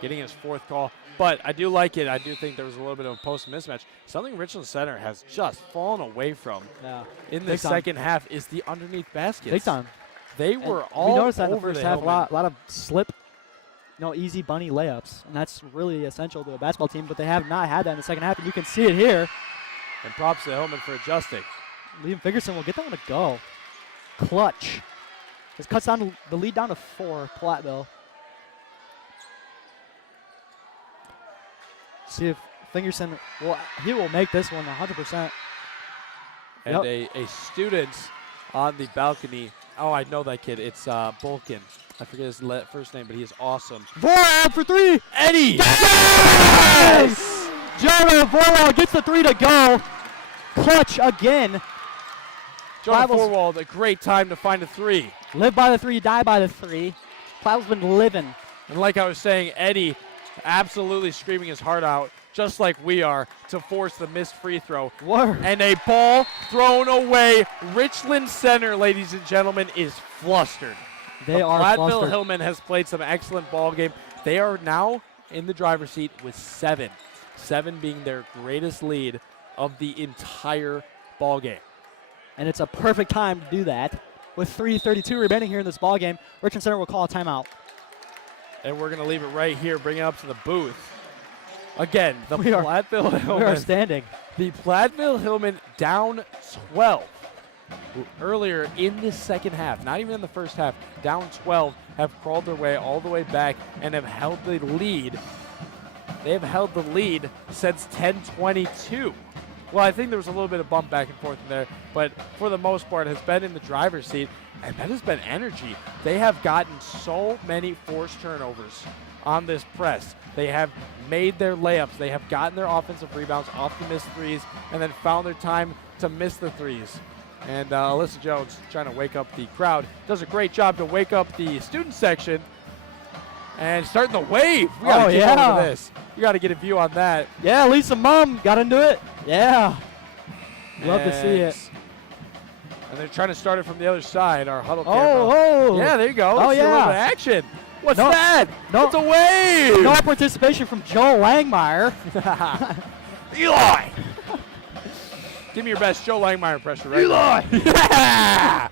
getting his 4th call. But I do like it. I do think there was a little bit of a post mismatch. Something Richland Center has just fallen away from in the second half is the underneath baskets. Big time. They were all we noticed that in the over first the half. A Hillmen. lot of slip, easy bunny layups. And that's really essential to a basketball team. But they have not had that in the second half. And you can see it here. And props to Hillman for adjusting. Liam Figerson will get that one to go. Clutch. This cuts down the lead down to 4, Platteville. See if Fingerson will make this one 100%. And a student on the balcony. Oh, I know that kid. It's Bulkin. I forget his first name, but he is awesome. Vorwald for 3. Eddie. Yes! Jonah Vorwald gets the 3 to go. Clutch again. Jonah Vorwald, a great time to find a 3. Live by the 3, die by the 3. Platteville's been living. And like I was saying, Eddie absolutely screaming his heart out, just like we are, to force the missed free throw. Word. And a ball thrown away. Richland Center, ladies and gentlemen, is flustered. They are Platteville flustered. Hillman has played some excellent ball game. They are now in the driver's seat with 7. 7 being their greatest lead of the entire ball game. And it's a perfect time to do that. With 3:32 remaining here in this ball game, Richland Center will call a timeout. And we're going to leave it right here, bring it up to the booth. Again, the We are Platteville Hillman. standing. The Platteville Hillman down 12 earlier in the second half, not even in the first half, down 12, have crawled their way all the way back and have held the lead. They have held the lead since 10:22. Well, I think there was a little bit of bump back and forth in there, but for the most part has been in the driver's seat, and that has been energy. They have gotten so many forced turnovers on this press. They have made their layups. They have gotten their offensive rebounds off the missed threes and then found their time to miss the threes. And Alyssa Jones, trying to wake up the crowd, does a great job to wake up the student section and starting the wave. We got to get over this. You got to get a view on that. Yeah, Lisa Mum got into it. Yeah. Love to see it. And they're trying to start it from the other side. Our huddle camera. Oh. Yeah, there you go. Oh, Let's see a little yeah. bit of action. What's No, that? no. It's a wave. No participation from Joe Langmeyer. Eli. Give me your best Joe Langmeyer impression right Eli. now. Yeah!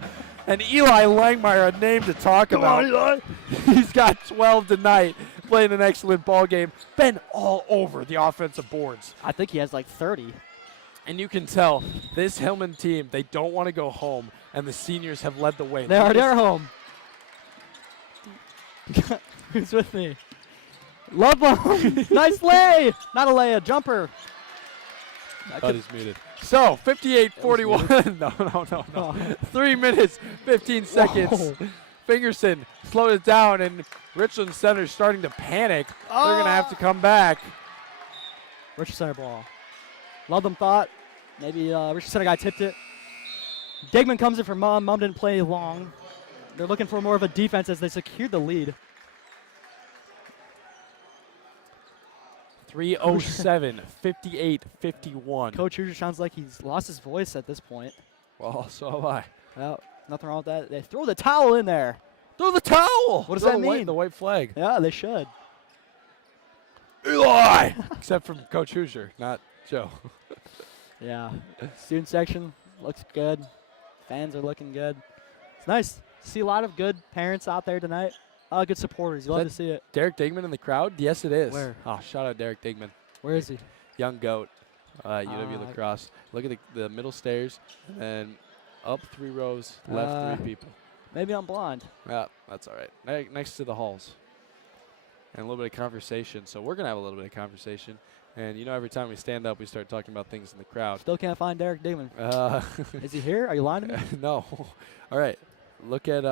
And Eli Langmeyer, a name to talk about. on, Eli. He's got 12 tonight, playing an excellent ball game. Been all over the offensive boards. I think he has like 30. And you can tell this Hillman team, they don't want to go home, and the seniors have led the way. They already are home. Who's with me? Love them. Nice lay. Not a lay, a jumper. He's muted. So, 58-41. No. 3 minutes, 15 seconds. Whoa. Fingerson slowed it down, and Richland Center's starting to panic. They're going to have to come back. Richland Center ball. Love them thought. Maybe Richland Center guy tipped it. Digman comes in for Mum. Mum didn't play long. They're looking for more of a defense as they secured the lead. 3:07, 58-51. Coach Hoosier sounds like he's lost his voice at this point. Well, so have I. Well, nothing wrong with that. They throw the towel in there. Throw the towel! What does Throw that the mean? The white flag. Yeah, they should. Eli! Except from Coach Hoosier, not Joe. Yeah. Student section looks good. Fans are looking good. It's nice to see a lot of good parents out there tonight. Good supporters. You love to see it. Derek Digman in the crowd? Yes, it is. Where? Oh, shout out Derek Digman. Where is he? Young goat, UW lacrosse. Look at the middle stairs, and up 3 rows, left 3 people. Maybe I'm blind. Yeah, that's all right. Next to the halls. And a little bit of conversation. So we're going to have a little bit of conversation. And, every time we stand up, we start talking about things in the crowd. Still can't find Derek Digman. Is he here? Are you lying to me? No. All right. Look at,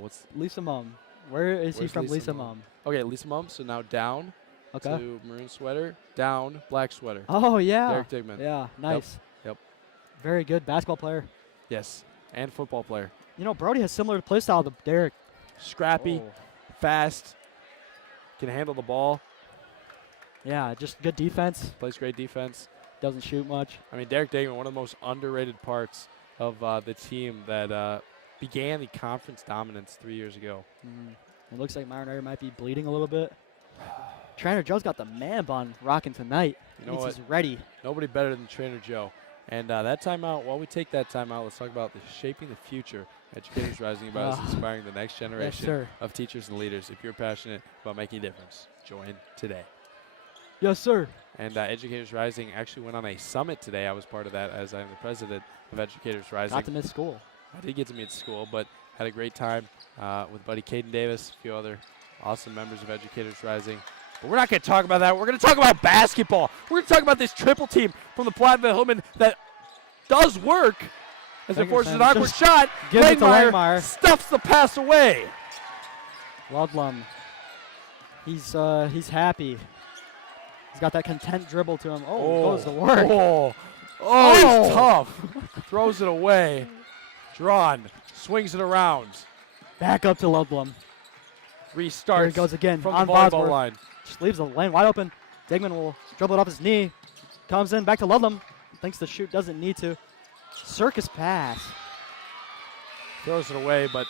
what's Lisa Mum. Where is he Where's from? Lisa Lisa Mum? Mum. Okay, Lisa Mum. So now down Okay. to maroon sweater, down, black sweater. Oh, yeah. Derek Digman. Yeah, nice. Yep. Very good basketball player. Yes, and football player. Brody has similar play style to Derek. Scrappy, fast, can handle the ball. Yeah, just good defense. Plays great defense. Doesn't shoot much. I mean, Derek Digman, one of the most underrated parts of the team that began the conference dominance 3 years ago. It looks like Myron Ayer might be bleeding a little bit. Trainer Joe's got the man bun rocking tonight. You know what? He's ready. Nobody better than Trainer Joe. And that timeout, while we take that timeout, let's talk about the shaping the future. Educators Rising About is inspiring the next generation of teachers and leaders. If you're passionate about making a difference, join today. Yes, sir. And Educators Rising actually went on a summit today. I was part of that as I'm the president of Educators Rising. Got to miss school. I did get to meet school, but had a great time with buddy Caden Davis, a few other awesome members of Educators Rising. But we're not going to talk about that. We're going to talk about basketball. We're going to talk about this triple team from the Platteville Hillman that does work. As it forces an awkward shot, Langmeyer stuffs the pass away. Ludlum. He's happy. He's got that content dribble to him. Oh, goes to work. He's tough. Throws it away. Drawn. Swings it around. Back up to Ludlam. Restarts. Here he goes again from on the volleyball Bosworth. line. Just leaves the lane wide open. Digman will dribble it off his knee. Comes in back to Ludlam. Thinks the shoot doesn't need to. Circus pass. Throws it away, but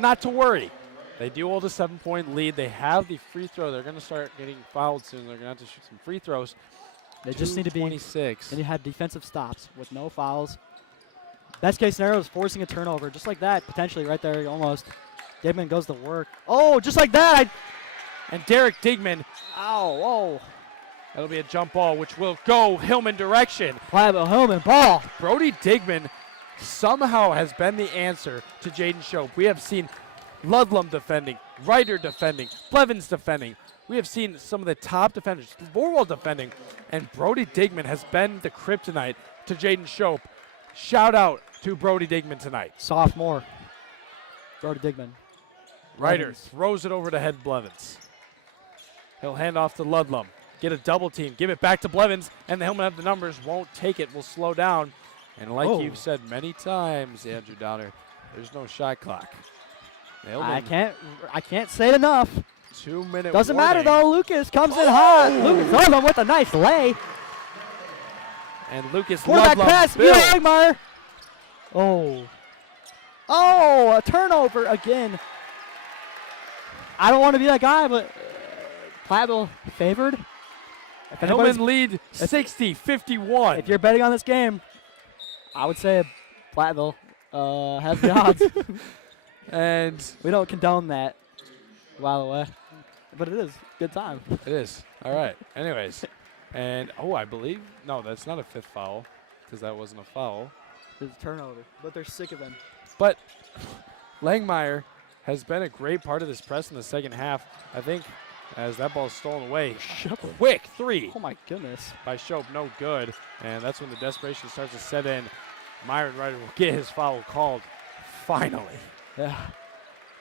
not to worry. They do hold a 7-point lead. They have the free throw. They're going to start getting fouled soon. They're going to have to shoot some free throws. They just need to be 26. And you have defensive stops with no fouls. Best case scenario is forcing a turnover, just like that, potentially right there, almost. Digman goes to work. Oh, just like that. And Derek Digman. Ow, whoa. That'll be a jump ball, which will go Hillman direction. Platteville Hillman ball. Brody Digman somehow has been the answer to Jaden Shope. We have seen Ludlam defending, Ryder defending, Blevins defending. We have seen some of the top defenders, Vorwald defending, and Brody Digman has been the kryptonite to Jaden Shope. Shout out to Brody Digman tonight. Sophomore. Brody Digman. Ryder Blevins. throws it over to head Blevins. He'll hand off to Ludlam. Get a double team. Give it back to Blevins, and the Hillman have the numbers. Won't take it. Will slow down. And like you've said many times, Andrew Donner, there's no shot clock. I can't say it enough. 2-minute Doesn't warning. matter though. Lucas comes in hot. Lucas Ludlam with a nice lay. And Lucas Quarterback Ludlam pass. builds. Langmeyer. Oh, a turnover again. I don't want to be that guy, but Platteville favored. If anybody's- Hillman lead 60-51. If you're betting on this game, I would say Platteville has the odds. And we don't condone that, by the way. But it is good time. It is. All right. Anyways. And, I believe, no, that's not a fifth foul because that wasn't a foul. It's a turnover, but they're sick of him. But Langmeyer has been a great part of this press in the second half. I think as that ball's stolen away. Quick three. Oh, my goodness. By Shope, no good. And that's when the desperation starts to set in. Myron Ryder will get his foul called finally. Yeah.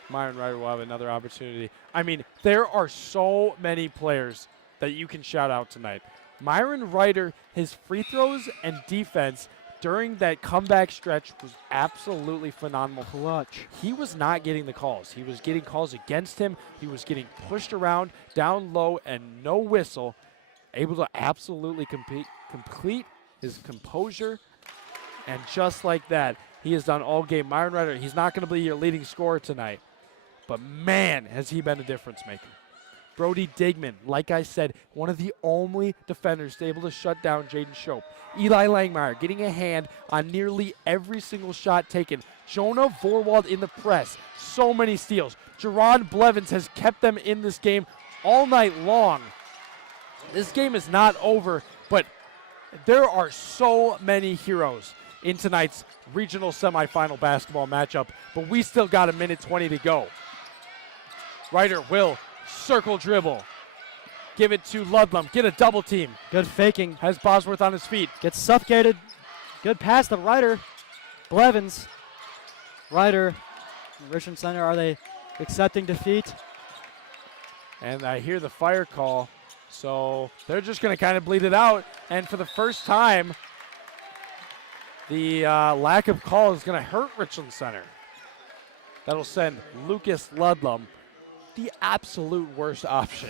Myron Ryder will have another opportunity. I mean, there are so many players that you can shout out tonight. Myron Ryder, his free throws and defense during that comeback stretch was absolutely phenomenal. Clutch. He was not getting the calls. He was getting calls against him. He was getting pushed around, down low, and no whistle. Able to absolutely complete his composure. And just like that, he has done all game. Myron Ryder, he's not going to be your leading scorer tonight. But man, has he been a difference maker. Brody Digman, like I said, one of the only defenders able to shut down Jaden Shope. Eli Langmeyer getting a hand on nearly every single shot taken. Jonah Vorwald in the press. So many steals. Jerron Blevins has kept them in this game all night long. This game is not over, but there are so many heroes in tonight's regional semifinal basketball matchup, but we still got a minute 20 to go. Ryder will circle dribble. Give it to Ludlam. Get a double team. Good faking. Has Bosworth on his feet. Gets suffocated. Good pass to Ryder. Blevins. Ryder. Richland Center, are they accepting defeat? And I hear the fire call. So they're just going to kind of bleed it out. And for the first time, the lack of call is going to hurt Richland Center. That'll send Lucas Ludlam, the absolute worst option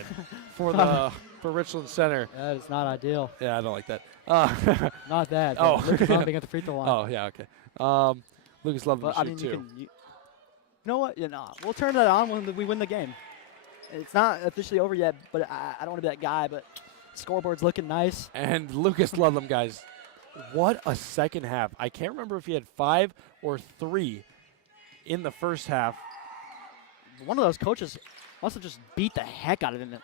for Richland Center. That is not ideal. Yeah, I don't like that. Not that. Oh, Lucas Ludlam being at the free throw line. Oh, yeah, okay. Lucas Ludlam But, shoot I mean, too. you know what? We'll turn that on when we win the game. It's not officially over yet, but I don't want to be that guy, but scoreboard's looking nice. And Lucas Ludlam, guys, what a second half. I can't remember if he had 5 or 3 in the first half. One of those coaches must have just beat the heck out of him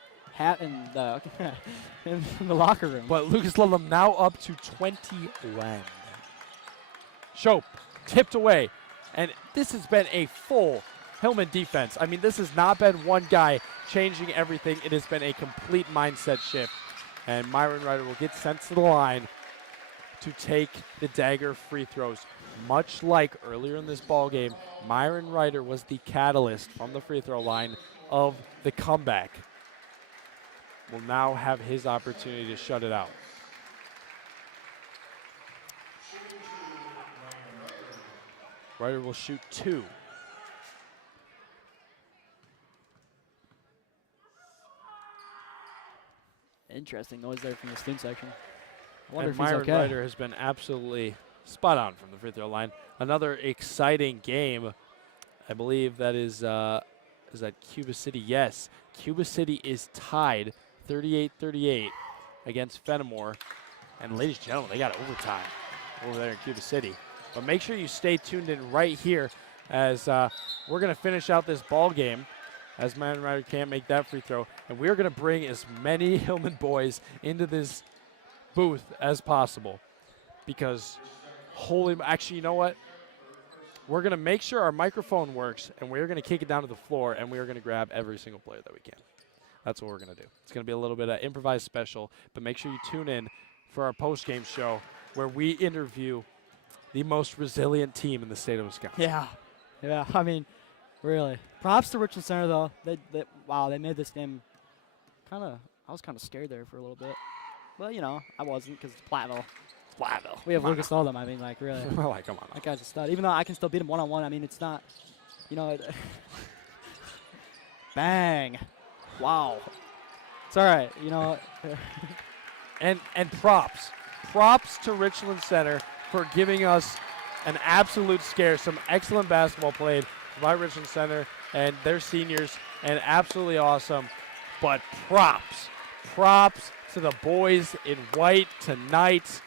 in the locker room. But Lucas Ludlam now up to 21. Shope tipped away. And this has been a full Hillman defense. I mean, this has not been one guy changing everything. It has been a complete mindset shift. And Myron Ryder will get sent to the line to take the dagger free throws. Much like earlier in this ball game, Myron Ryder was the catalyst from the free throw line of the comeback. Will now have his opportunity to shut it out. Ryder will shoot 2. Interesting noise there from the student section. I wonder And if he's Myron okay. Ryder has been absolutely spot on from the free throw line. Another exciting game. I believe that is that Cuba City? Yes. Cuba City is tied 38-38 against Fenimore. And ladies and gentlemen, they got overtime over there in Cuba City. But make sure you stay tuned in right here as we're going to finish out this ball game, as Myron Ryder can't make that free throw. And we're going to bring as many Hillman boys into this booth as possible, because actually, you know what? We're going to make sure our microphone works, and we're going to kick it down to the floor, and we are going to grab every single player that we can. That's what we're going to do. It's going to be a little bit of improvised special, but make sure you tune in for our post-game show where we interview the most resilient team in the state of Wisconsin. Yeah. I mean, really. Props to Richland Center, though. Wow, they made this game I was kind of scared there for a little bit. Well, you know, I wasn't, because it's Platteville. We have Lucas Oldham. I mean, like, really. Like, come on. That guy's a stud. Even though I can still beat him one-on-one, I mean, it's not, you know. Bang. Wow. It's all right, you know. And props to Richland Center for giving us an absolute scare. Some excellent basketball played by Richland Center and their seniors, and absolutely awesome. But props to the boys in white tonight.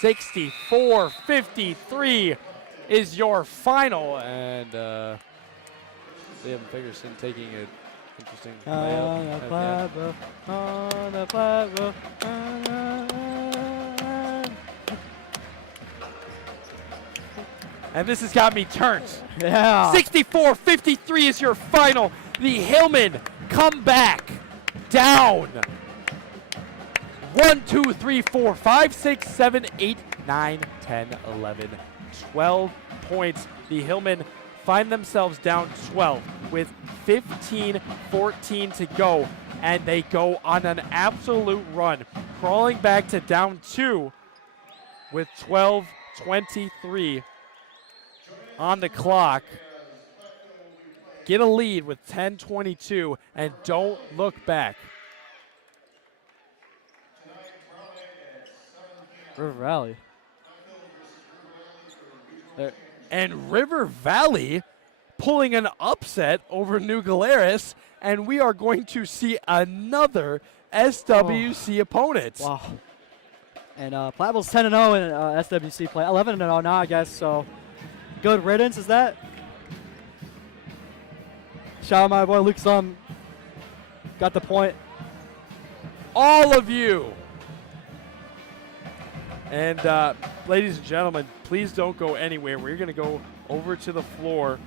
64-53 is your final, and Liam Figgerson taking it. Interesting. On the Platteville. And this has got me turned. Yeah. 64-53 is your final. The Hillmen come back down. 1, 2, 3, 4, 5, 6, 7, 8, 9, 10, 11, 12 points. The Hillmen find themselves down 12 with 15-14 to go, and they go on an absolute run, crawling back to down 2 with 12:23 on the clock. Get a lead with 10:22 and don't look back. River Valley. And River Valley pulling an upset over New Glarus, and we are going to see another SWC opponent. Wow. And Platteville's 10-0 in SWC play. 11-0 now, I guess, so good riddance, is that? Shout out my boy Luke Sum. Got the point. All of you. And ladies and gentlemen, please don't go anywhere. We're going to go over to the floor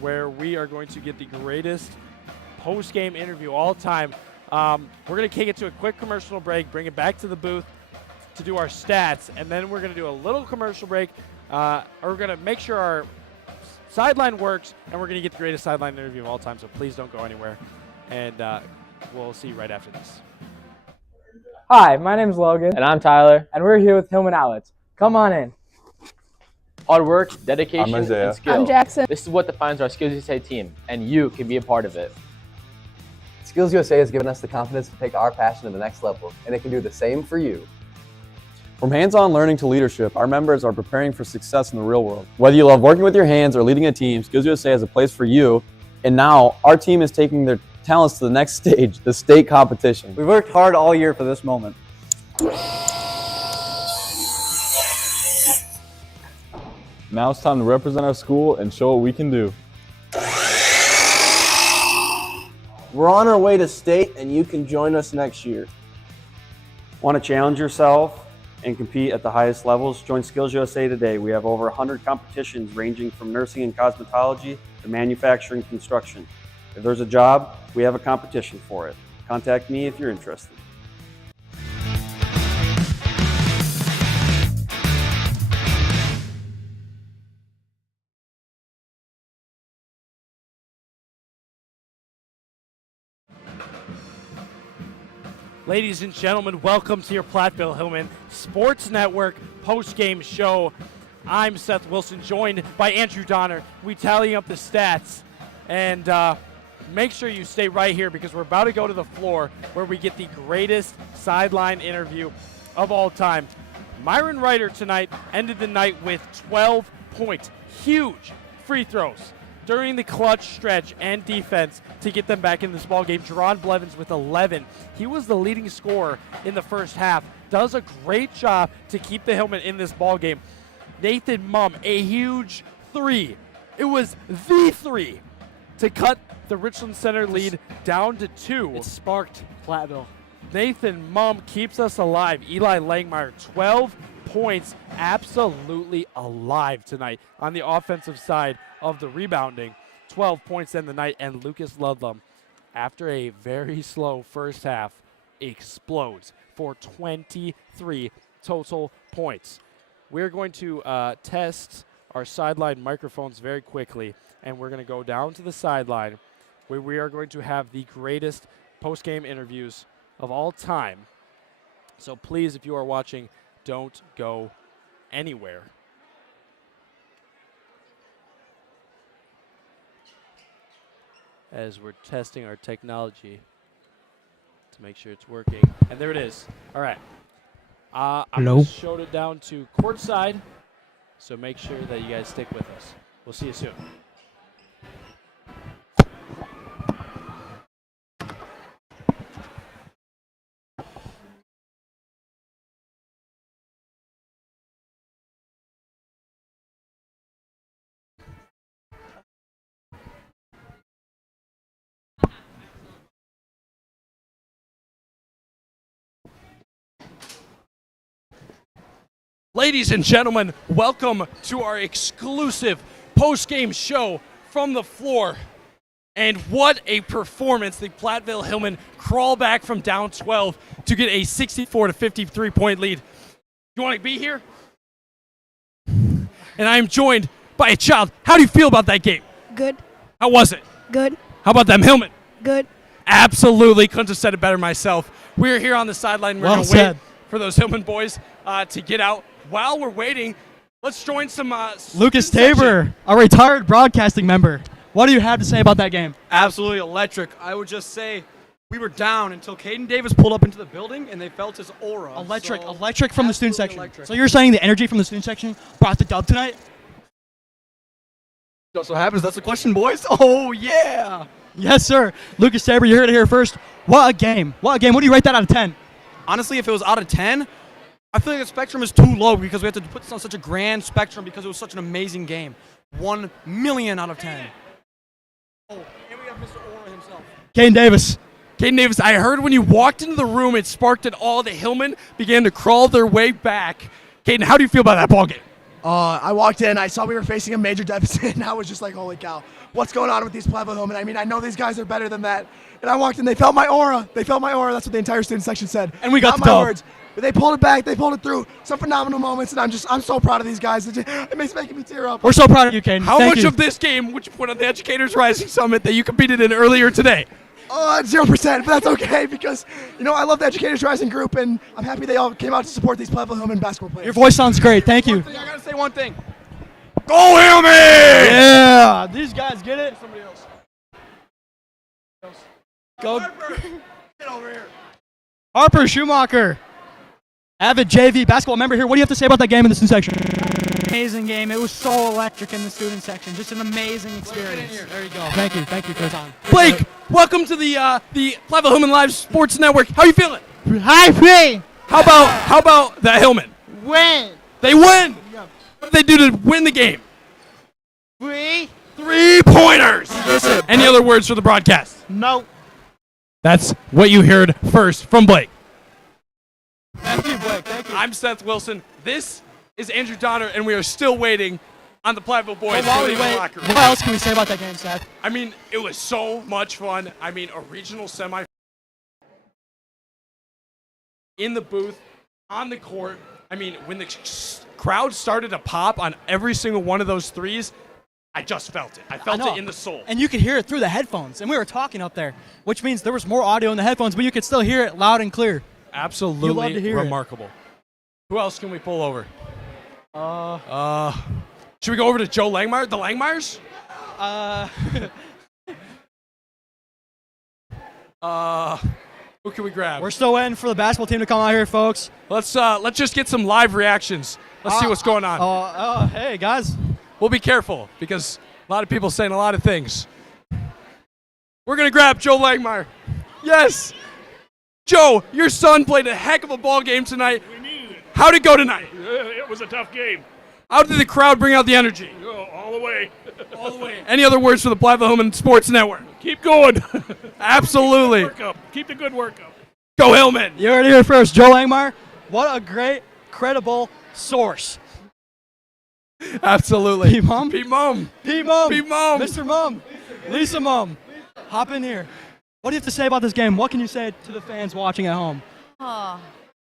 where we are going to get the greatest post-game interview all time. We're going to kick it to a quick commercial break, bring it back to the booth to do our stats, and then we're going to do a little commercial break. We're going to make sure our sideline works, and we're going to get the greatest sideline interview of all time, so please don't go anywhere. And we'll see you right after this. Hi, my name's Logan. And I'm Tyler. And we're here with Hillman Outlets. Come on in. Hard work, dedication, I'm Isaiah. and skill. I'm Jackson. This is what defines our Skills USA team, and you can be a part of it. Skills USA has given us the confidence to take our passion to the next level, and it can do the same for you. From hands-on learning to leadership, our members are preparing for success in the real world. Whether you love working with your hands or leading a team, Skills USA has a place for you. And now our team is taking their talents to the next stage, the state competition. We've worked hard all year for this moment. Now it's time to represent our school and show what we can do. We're on our way to state, and you can join us next year. Want to challenge yourself and compete at the highest levels? Join Skills USA today. We have over 100 competitions ranging from nursing and cosmetology to manufacturing and construction. If there's a job, we have a competition for it. Contact me if you're interested. Ladies and gentlemen, welcome to your Platteville Hillman Sports Network post-game show. I'm Seth Wilson, joined by Andrew Donner. We tally up the stats, and make sure you stay right here because we're about to go to the floor where we get the greatest sideline interview of all time. Myron Ryder tonight ended the night with 12 points. Huge free throws during the clutch stretch and defense to get them back in this ball game. Jerron Blevins with 11. He was the leading scorer in the first half. Does a great job to keep the Hillman in this ball game. Nathan Mumm, a huge 3. It was the 3 to cut the Richland Center lead down to 2. It sparked Platteville. Nathan Mumm keeps us alive. Eli Langmeyer, 12 points, absolutely alive tonight on the offensive side of the rebounding. 12 points in the night, and Lucas Ludlam, after a very slow first half, explodes for 23 total points. We're going to test our sideline microphones very quickly, and we're going to go down to the sideline where we are going to have the greatest post-game interviews of all time. So please, if you are watching, don't go anywhere. As we're testing our technology to make sure it's working. And there it is. All right. I just showed it down to courtside, so make sure that you guys stick with us. We'll see you soon. Ladies and gentlemen, welcome to our exclusive post-game show from the floor. And what a performance. The Platteville Hillman crawl back from down 12 to get a 64 to 53 point lead. You want to be here? And I am joined by a child. How do you feel about that game? Good. How was it? Good. How about them Hillman? Good. Absolutely. Couldn't have said it better myself. We're here on the sideline. We're going to wait for those Hillman boys to get out. While we're waiting, let's join some Lucas Tabor, a retired broadcasting member. What do you have to say about that game? Absolutely electric. I would just say we were down until Caden Davis pulled up into the building and they felt his aura. Electric from the student section. Electric. So you're saying the energy from the student section brought the dub tonight? Just so happens that's the question, boys. Oh, yeah. Yes, sir. Lucas Tabor, you heard it here first. What a game. What a game. What do you rate that out of 10? Honestly, if it was out of 10, I feel like the spectrum is too low because we have to put this on such a grand spectrum because it was such an amazing game. 1 million out of 10. Oh, and we have Mr. Aura himself. Caden Davis. Caden Davis, I heard when you walked into the room, it sparked it all. The Hillmen began to crawl their way back. Caden, how do you feel about that ball game? I walked in, I saw we were facing a major deficit, and I was just like, holy cow, what's going on with these Platteville Hillmen? I mean, I know these guys are better than that. And I walked in, they felt my aura. They felt my aura. That's what the entire student section said. And we got Not the my dub. words. But they pulled it back. They pulled it through. Some phenomenal moments, and I'm so proud of these guys. It makes making me tear up. We're so proud of you, Caden. How Thank much you. of this game would you put on the Educators Rising Summit that you competed in earlier today? 0%, but that's okay because, you know, I love the Educators Rising group, and I'm happy they all came out to support these Platteville Hillman basketball players. Your voice sounds great. Thank you. I gotta say one thing. Go Hillman! Yeah, these guys get it. Somebody else. Go. Get over here. Harper Schumacher, avid JV basketball member here. What do you have to say about that game in the student section? Amazing game. It was so electric in the student section. Just an amazing experience. There you go. Thank you. Thank you for your time. Blake, welcome to the Platteville Hillman Live Sports Network. How you feeling? High play. How about the Hillman? Win. They win. What did they do to win the game? 3-pointers. Any other words for the broadcast? No. That's what you heard first from Blake. Thank you, Blake. Thank you. I'm Seth Wilson. This is Andrew Donner, and we are still waiting on the Platteville boys. While to we leave the wait, locker room. what else can we say about that game, Seth? I mean, it was so much fun. I mean, a regional semi in the booth, on the court. I mean, when the crowd started to pop on every single one of those threes, I just felt it. I felt it in the soul. And you could hear it through the headphones. And we were talking up there, which means there was more audio in the headphones, but you could still hear it loud and clear. Absolutely You love to hear it. remarkable. Who else can we pull over? Should we go over to Joe Langmeyer? The Langmeyers? Who can we grab? We're still waiting for the basketball team to come out here, folks. Let's just get some live reactions. Let's see what's going on. Hey, guys. We'll be careful because a lot of people saying a lot of things. We're going to grab Joe Langmeyer. Yes. Joe, your son played a heck of a ball game tonight. We needed it. How'd it go tonight? It was a tough game. How did the crowd bring out the energy? All the way. All the way. Any other words for the Platteville Hillman Sports Network? Keep going. Absolutely. Keep the good work up. Go Hillman. You heard it here first. Joe Langmeyer. What a great, credible source. Absolutely. P-Mum. P-Mum. P-Mum. P-Mum. Mr. Mum. Lisa Mum. Hop in here. What do you have to say about this game? What can you say to the fans watching at home? Oh,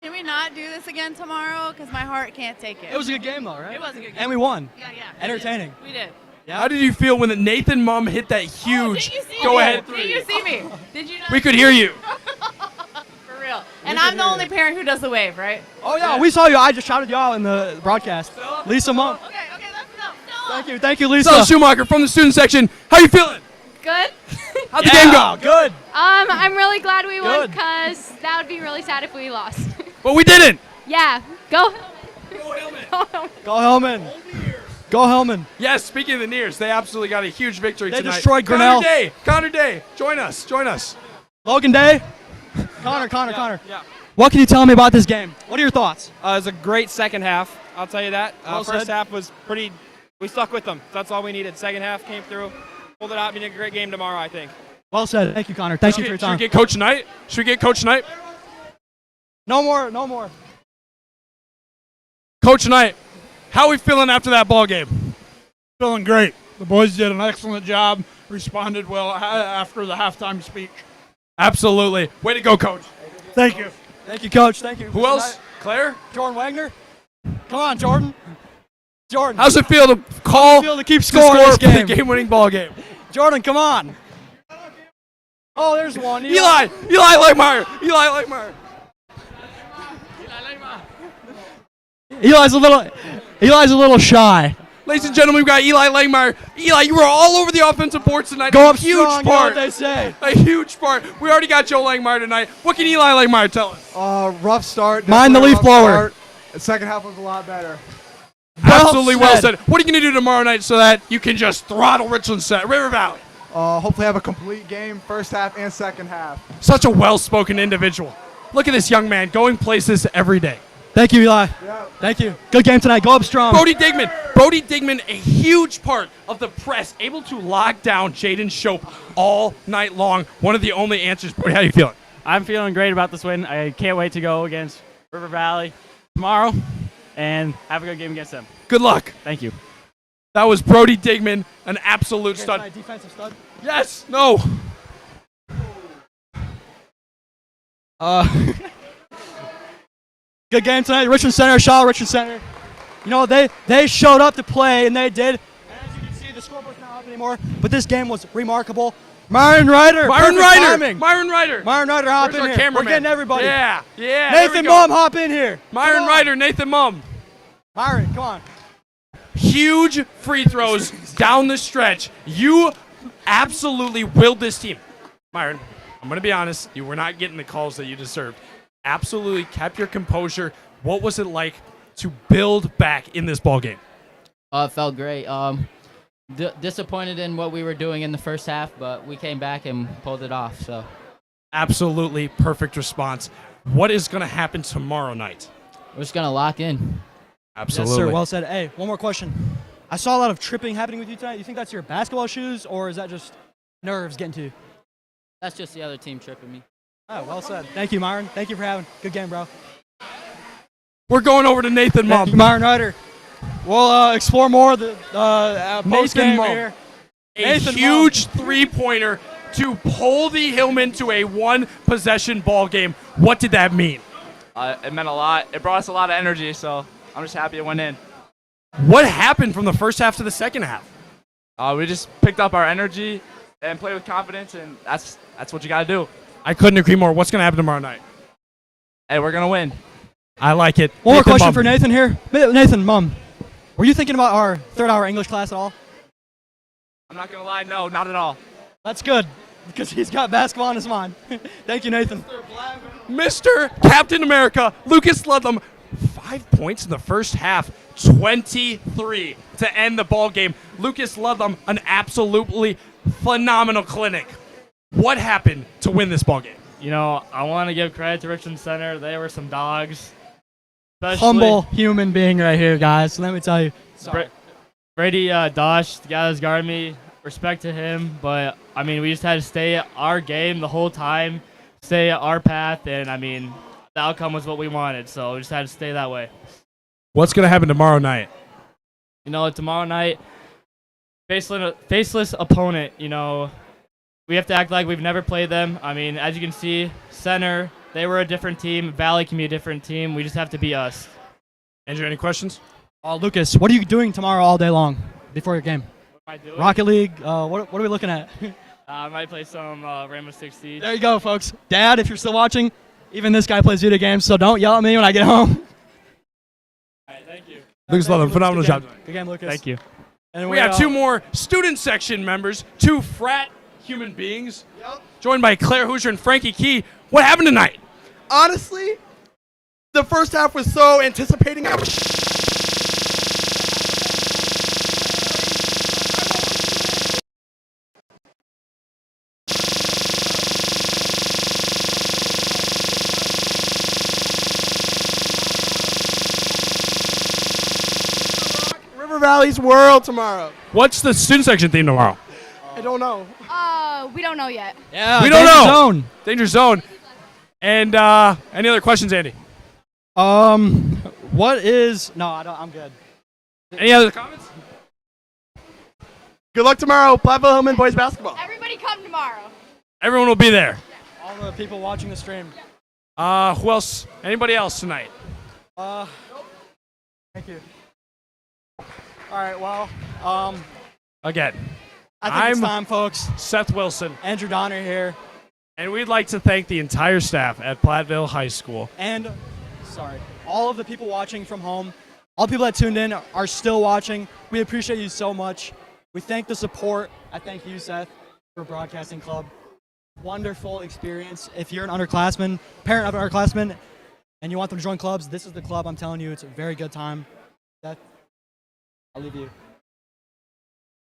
can we not do this again tomorrow? Because my heart can't take it. It was a good game, though, right? It was a good game. And we won. Yeah. Entertaining. We did. Yeah. How did you feel when Nathan Mum hit that huge Did you see go-ahead me? three? Did you see me? Did you not? We could hear you. For real. And I'm the only parent who does the wave, right? Oh, yeah, we saw you. I just shouted you out in the broadcast. Lisa Mum. Okay, that's enough. Thank you, Lisa. Stella Schumacher from the student section. How you feeling? Good. How'd the game go? Good. I'm really glad we won Good. because that would be really sad if we lost. But we didn't. Yeah. Go. Go Hillman. Go Hillman. Yes, speaking of the Nears, they absolutely got a huge victory They tonight. destroyed Grinnell. Connor Day. Join us. Logan Day. Connor. Yeah. What can you tell me about this game? What are your thoughts? It was a great second half. I'll tell you that. Well First said. half was pretty. We stuck with them. That's all we needed. Second half came through, pulled it out. Be a great game tomorrow, I think. Well said. Thank you, Connor. Thank you for your time. Should we get Coach Knight? No more. Coach Knight, how are we feeling after that ball game? Feeling great. The boys did an excellent job, responded well after the halftime speech. Absolutely. Way to go, Coach. Thank you. Thank you, Coach. Thank you. Who else? Claire? Jordan Wagner. Come on, Jordan. How's it feel to call to keep scoring this for the game? game-winning ball game? Jordan, come on. Oh, there's one. Eli Langmeyer. Eli's a little shy. Ladies and gentlemen, we've got Eli Langmeyer. Eli, you were all over the offensive boards tonight. Go A up huge strong, you know part. what they say. A huge part. We already got Joe Langmeyer tonight. What can Eli Langmeyer tell us? Rough start. Mind the definitely a leaf rough blower. start. The second half was a lot better. Absolutely well said. What are you going to do tomorrow night so that you can just throttle Richland River Valley? Hopefully have a complete game, first half and second half. Such a well-spoken individual. Look at this young man going places every day. Thank you, Eli. Thank you. Good game tonight. Go up strong. Brody Digman, a huge part of the press, able to lock down Jaden Shope all night long. One of the only answers. Brody, how are you feeling? I'm feeling great about this win. I can't wait to go against River Valley tomorrow and have a good game against them. Good luck. Thank you. That was Brody Digman, an absolute stud. My defensive stud. Yes. No. Good game tonight. Richland Center. You know, they showed up to play, and they did. And as you can see, the scoreboard's not up anymore. But this game was remarkable. Myron Ryder. Myron perfect Ryder. timing. Myron Ryder. Myron Ryder, hop Where's in our here. cameraman? We're getting everybody. Yeah. there Nathan we go. Mum, hop in here. Myron Ryder, Nathan Mum. Myron, come on. Huge free throws down the stretch. You absolutely willed this team. Myron, I'm going to be honest. You were not getting the calls that you deserved. Absolutely kept your composure. What was it like to build back in this ball game? It felt great. Disappointed in what we were doing in the first half, but we came back and pulled it off. So, Absolutely perfect response. What is going to happen tomorrow night? we're just gonna lock in. Absolutely. Yes, sir. Well said. Hey, one more question. I saw a lot of tripping happening with you tonight. You think that's your basketball shoes, or is that just nerves getting to you? That's just the other team tripping me. Oh, well said. Thank you, Myron. Thank you for having. Good game, bro. We're going over to Nathan Mum. Thank you, Myron Ryder. We'll explore more of the post-game Mum. here. A Nathan huge three-pointer to pull the Hillman to a one-possession ball game. What did that mean? It meant a lot. It brought us a lot of energy, so I'm just happy it went in. What happened from the first half to the second half? We just picked up our energy and played with confidence, and that's what you got to do. I couldn't agree more. What's going to happen tomorrow night? Hey, we're going to win. I like it. One more Nathan question Mum. for Nathan here. Nathan, Mum, were you thinking about our third-hour English class at all? I'm not going to lie, no, not at all. That's good. because he's got basketball on his mind. Thank you, Nathan. Mr. Captain America, Lucas Ludlam, 5 points in the first half, 23 to end the ball game. Lucas Ludlam, an absolutely phenomenal clinic. What happened to win this ball game? You know, I want to give credit to Richland Center. They were some dogs. Humble human being right here, guys. Let me tell you. Brady Dosh, the guy that's guarding me, respect to him. But, I mean, we just had to stay at our game the whole time, stay at our path, and, I mean, the outcome was what we wanted. So we just had to stay that way. What's going to happen tomorrow night? You know, tomorrow night, faceless opponent, you know, we have to act like we've never played them. I mean, as you can see, Center, they were a different team. Valley can be a different team. We just have to be us. Andrew, any questions? Lucas, what are you doing tomorrow all day long before your game? What am I doing? Rocket League, what are we looking at? I might play some Rainbow Six Siege. There you go, folks. Dad, if you're still watching, even this guy plays video games, so don't yell at me when I get home. All right, thank you. Lucas Ludlam, phenomenal job. Good game, Lucas. Thank you. And We have two more student section members, two frat human beings, joined by Claire Hoosier and Frankie Key. What happened tonight? Honestly, the first half was so anticipating. River Valley's world tomorrow. What's the student section theme tomorrow? I don't know. We don't know yet. Yeah, we don't Danger know. Zone. Danger Zone. And any other questions, Andy? What is? No, I don't. I'm good. Any other comments? Good luck tomorrow, Platteville Hillman boys basketball. Everybody come tomorrow. Everyone will be there. All the people watching the stream. Who else? Anybody else tonight? Thank you. All right. Well, Again, I think it's time, folks. Seth Wilson, Andrew Donner here, and we'd like to thank the entire staff at Platteville High School. and all of the people watching from home, all the people that tuned in are still watching. We appreciate you so much. We thank the support. I thank you, Seth, for Broadcasting Club. Wonderful experience. If you're an underclassman, parent of an underclassman, and you want them to join clubs, this is the club. I'm telling you, it's a very good time. Seth, I'll leave you.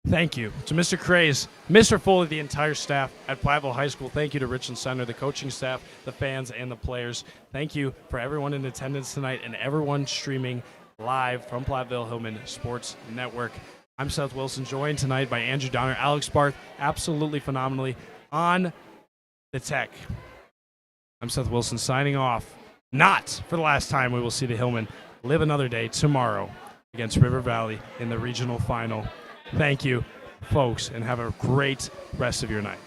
Thank you to Mr. Craze, Mr. Foley, the entire staff at Platteville High School. Thank you to Richland Center, the coaching staff, the fans, and the players. Thank you for everyone in attendance tonight and everyone streaming live from Platteville Hillman Sports Network. I'm Seth Wilson, joined tonight by Andrew Donner, Alex Barth, absolutely phenomenally on the tech. I'm Seth Wilson signing off. Not for the last time we will see the Hillmen live another day tomorrow against River Valley in the regional final. Thank you, folks, and have a great rest of your night.